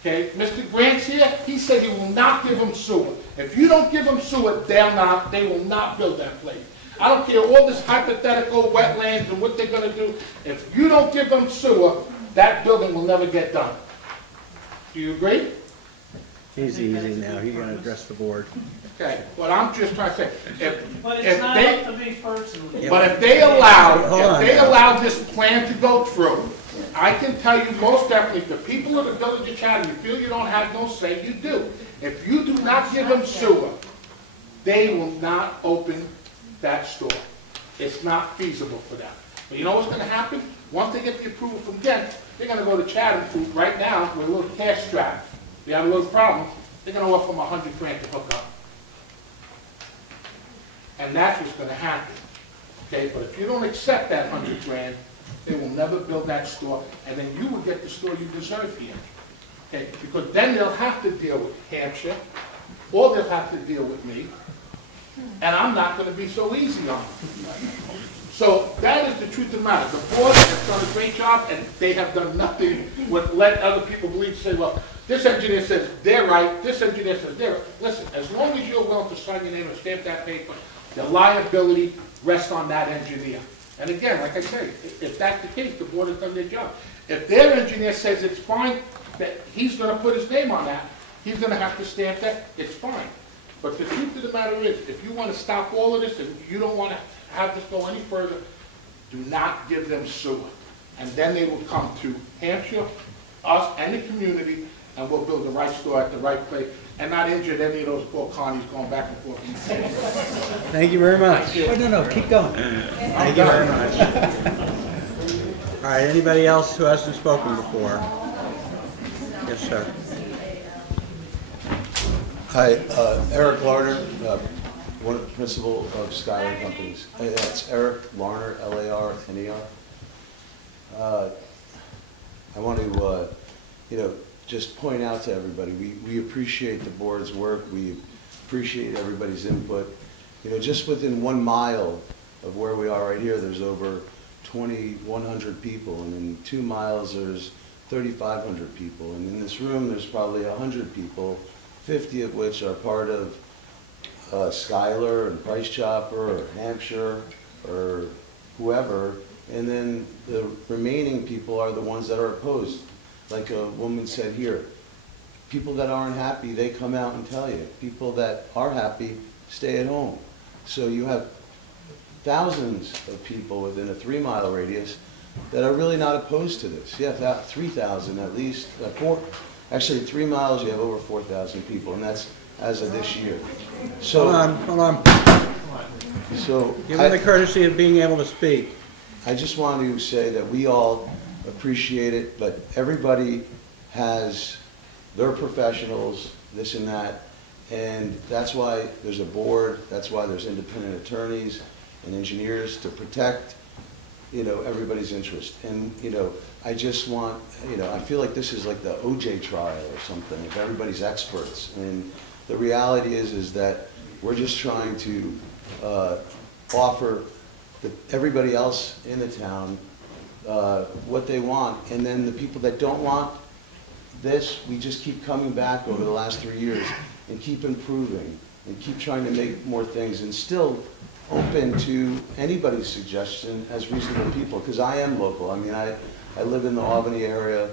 Okay, Mr. Grant's here. He said he will not give them sewer. If you don't give them sewer, they will not build that place. I don't care all this hypothetical wetlands and what they're going to do. If you don't give them sewer, that building will never get done. Do you agree? Easy now. You're going to address the board. Okay, but I'm just trying to say, But it's not up to me personally. but if they allow this plan to go through, I can tell you most definitely, the people of the village of Chatham, you feel you don't have no say, you do. If you do not give them sewer, they will not open that store. It's not feasible for them. But you know what's going to happen? Once they get the approval from Ghent, they're going to go to Chatham, who right now, with a little cash strapped. They have a little problem. They're going to offer them $100 grand to hook up. And that's what's going to happen. Okay, but if you don't accept that $100 grand, they will never build that store, and then you will get the store you deserve here. Okay, because then they'll have to deal with Hampshire, or they'll have to deal with me, and I'm not going to be so easy on them. So that is the truth of the matter. The board has done a great job, and they have done nothing but let other people believe, say, well, this engineer says they're right, this engineer says they're right. Listen, as long as you're willing to sign your name and stamp that paper, the liability rests on that engineer. And again, like I say, if that's the case, the board has done their job. If their engineer says it's fine, that he's going to put his name on that, he's going to have to stamp that, it's fine. But the truth of the matter is, if you want to stop all of this and you don't want to have this go any further, do not give them sewer. And then they will come to Hampshire, us, and the community, and we'll build the right store at the right place, and not injure any of those poor Connies going back and forth. Thank you very much. Oh, no, keep going. Thank you very much. All right, anybody else who hasn't spoken before? Yes, sir. Hi, Eric Larner, one principal of Skylar Companies. That's Eric Larner, L-A-R-N-E-R. I want to, just point out to everybody, we appreciate the board's work. We appreciate everybody's input. Just within 1 mile of where we are right here, there's over 2,100 people, and in 2 miles there's 3,500 people, and in this room there's probably 100 people, 50 of which are part of Skylar and Price Chopper or Hampshire or whoever, and then the remaining people are the ones that are opposed. Like a woman said here, people that aren't happy, they come out and tell you. People that are happy stay at home. So you have thousands of people within a 3-mile radius that are really not opposed to this. You have 3,000 at least. Actually, 3 miles, you have over 4,000 people, and that's as of this year. So, Hold on. So Give them the courtesy of being able to speak. I just want to say that we all appreciate it, but everybody has their professionals, this and that, and that's why there's a board, that's why there's independent attorneys and engineers to protect, everybody's interest. And, I just want, I feel like this is like the OJ trial or something, if everybody's experts. And the reality is that we're just trying to offer everybody else in the town what they want, and then the people that don't want this, we just keep coming back over the last 3 years and keep improving. and keep trying to make more things, and still open to anybody's suggestion as reasonable people, because I am local. I mean, I live in the Albany area,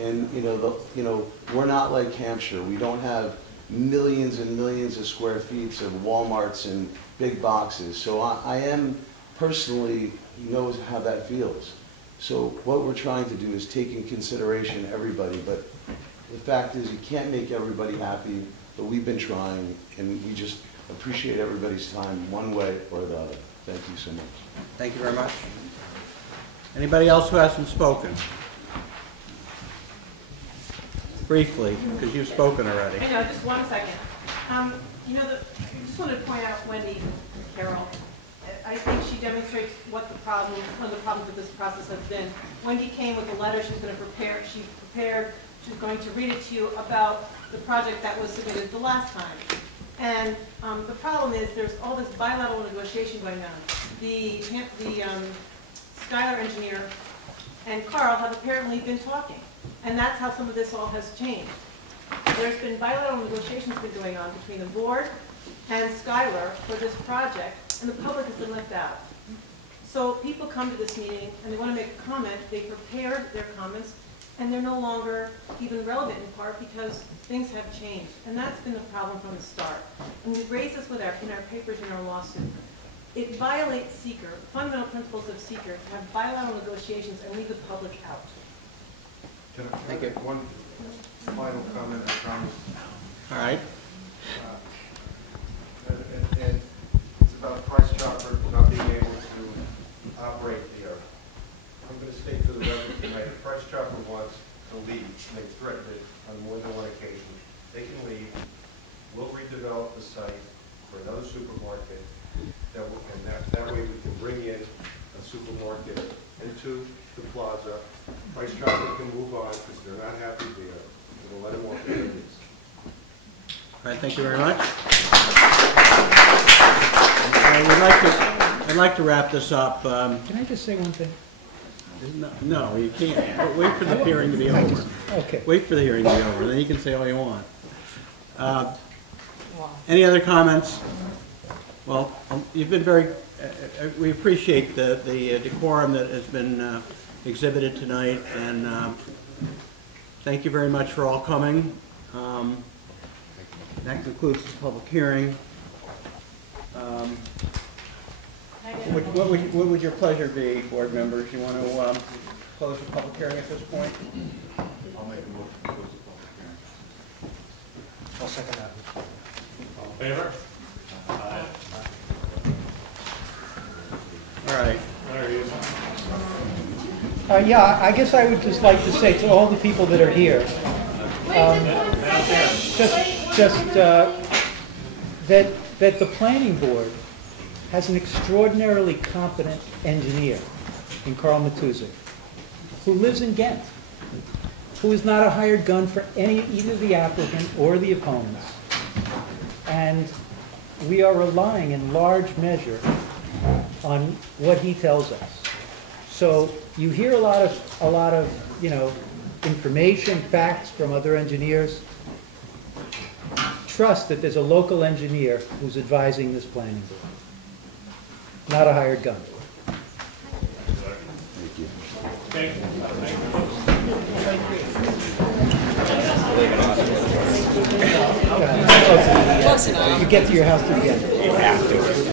and we're not like Hampshire. We don't have millions and millions of square feet of Walmarts and big boxes. So I am personally knows how that feels. So what we're trying to do is take in consideration everybody, but the fact is you can't make everybody happy, but we've been trying, and we just appreciate everybody's time one way or the other. Thank you so much. Thank you very much. Anybody else who hasn't spoken? Briefly, because you've spoken already. I know, just 1 second. I just wanted to point out Wendy Carroll. I think she demonstrates one of the problems with this process has been. Wendy came with a letter she prepared, she's going to read it to you about the project that was submitted the last time. And the problem is there's all this bilateral negotiation going on. The Skylar engineer and Carl have apparently been talking. And that's how some of this all has changed. There's been bilateral negotiations been going on between the board and Skylar for this project, and the public has been left out. So people come to this meeting and they want to make a comment, they prepared their comments, and they're no longer even relevant in part because things have changed. And that's been the problem from the start. And we've raised this in our papers in our lawsuit. It violates seeker, fundamental principles of seeker, to have bilateral negotiations and leave the public out. Can I make one final comment, I promise? All right. And it's about Price Chopper not being able to operate the area. I'm going to state for the record tonight, if Price Chopper wants to leave, and they've threatened it on more than one occasion, they can leave. We'll redevelop the site for another supermarket. That way we can bring in a supermarket into the plaza. Price Chopper can move on because they're not happy there. We'll let them walk their business. All right, thank you very much. I'd like to wrap this up. Can I just say one thing? No, you can't. Wait for the hearing to be over. Okay. Wait for the hearing to be over, then you can say all you want. Any other comments? Well, you've been very, we appreciate the decorum that has been exhibited tonight, and thank you very much for all coming. That concludes the public hearing. What would your pleasure be, board members? You want to close the public hearing at this point? I'll make a motion to close the public hearing. I'll second that. All in favor? Aye. All right. Yeah, I guess I would just like to say to all the people that are here, that the planning board has an extraordinarily competent engineer in Carl Matuzik, who lives in Ghent, who is not a hired gun for either the applicant or the opponents. And we are relying in large measure on what he tells us. So you hear a lot of information, facts from other engineers. Trust that there's a local engineer who's advising this planning board, not a hired gun. Thank you. You get to your house together. You have to.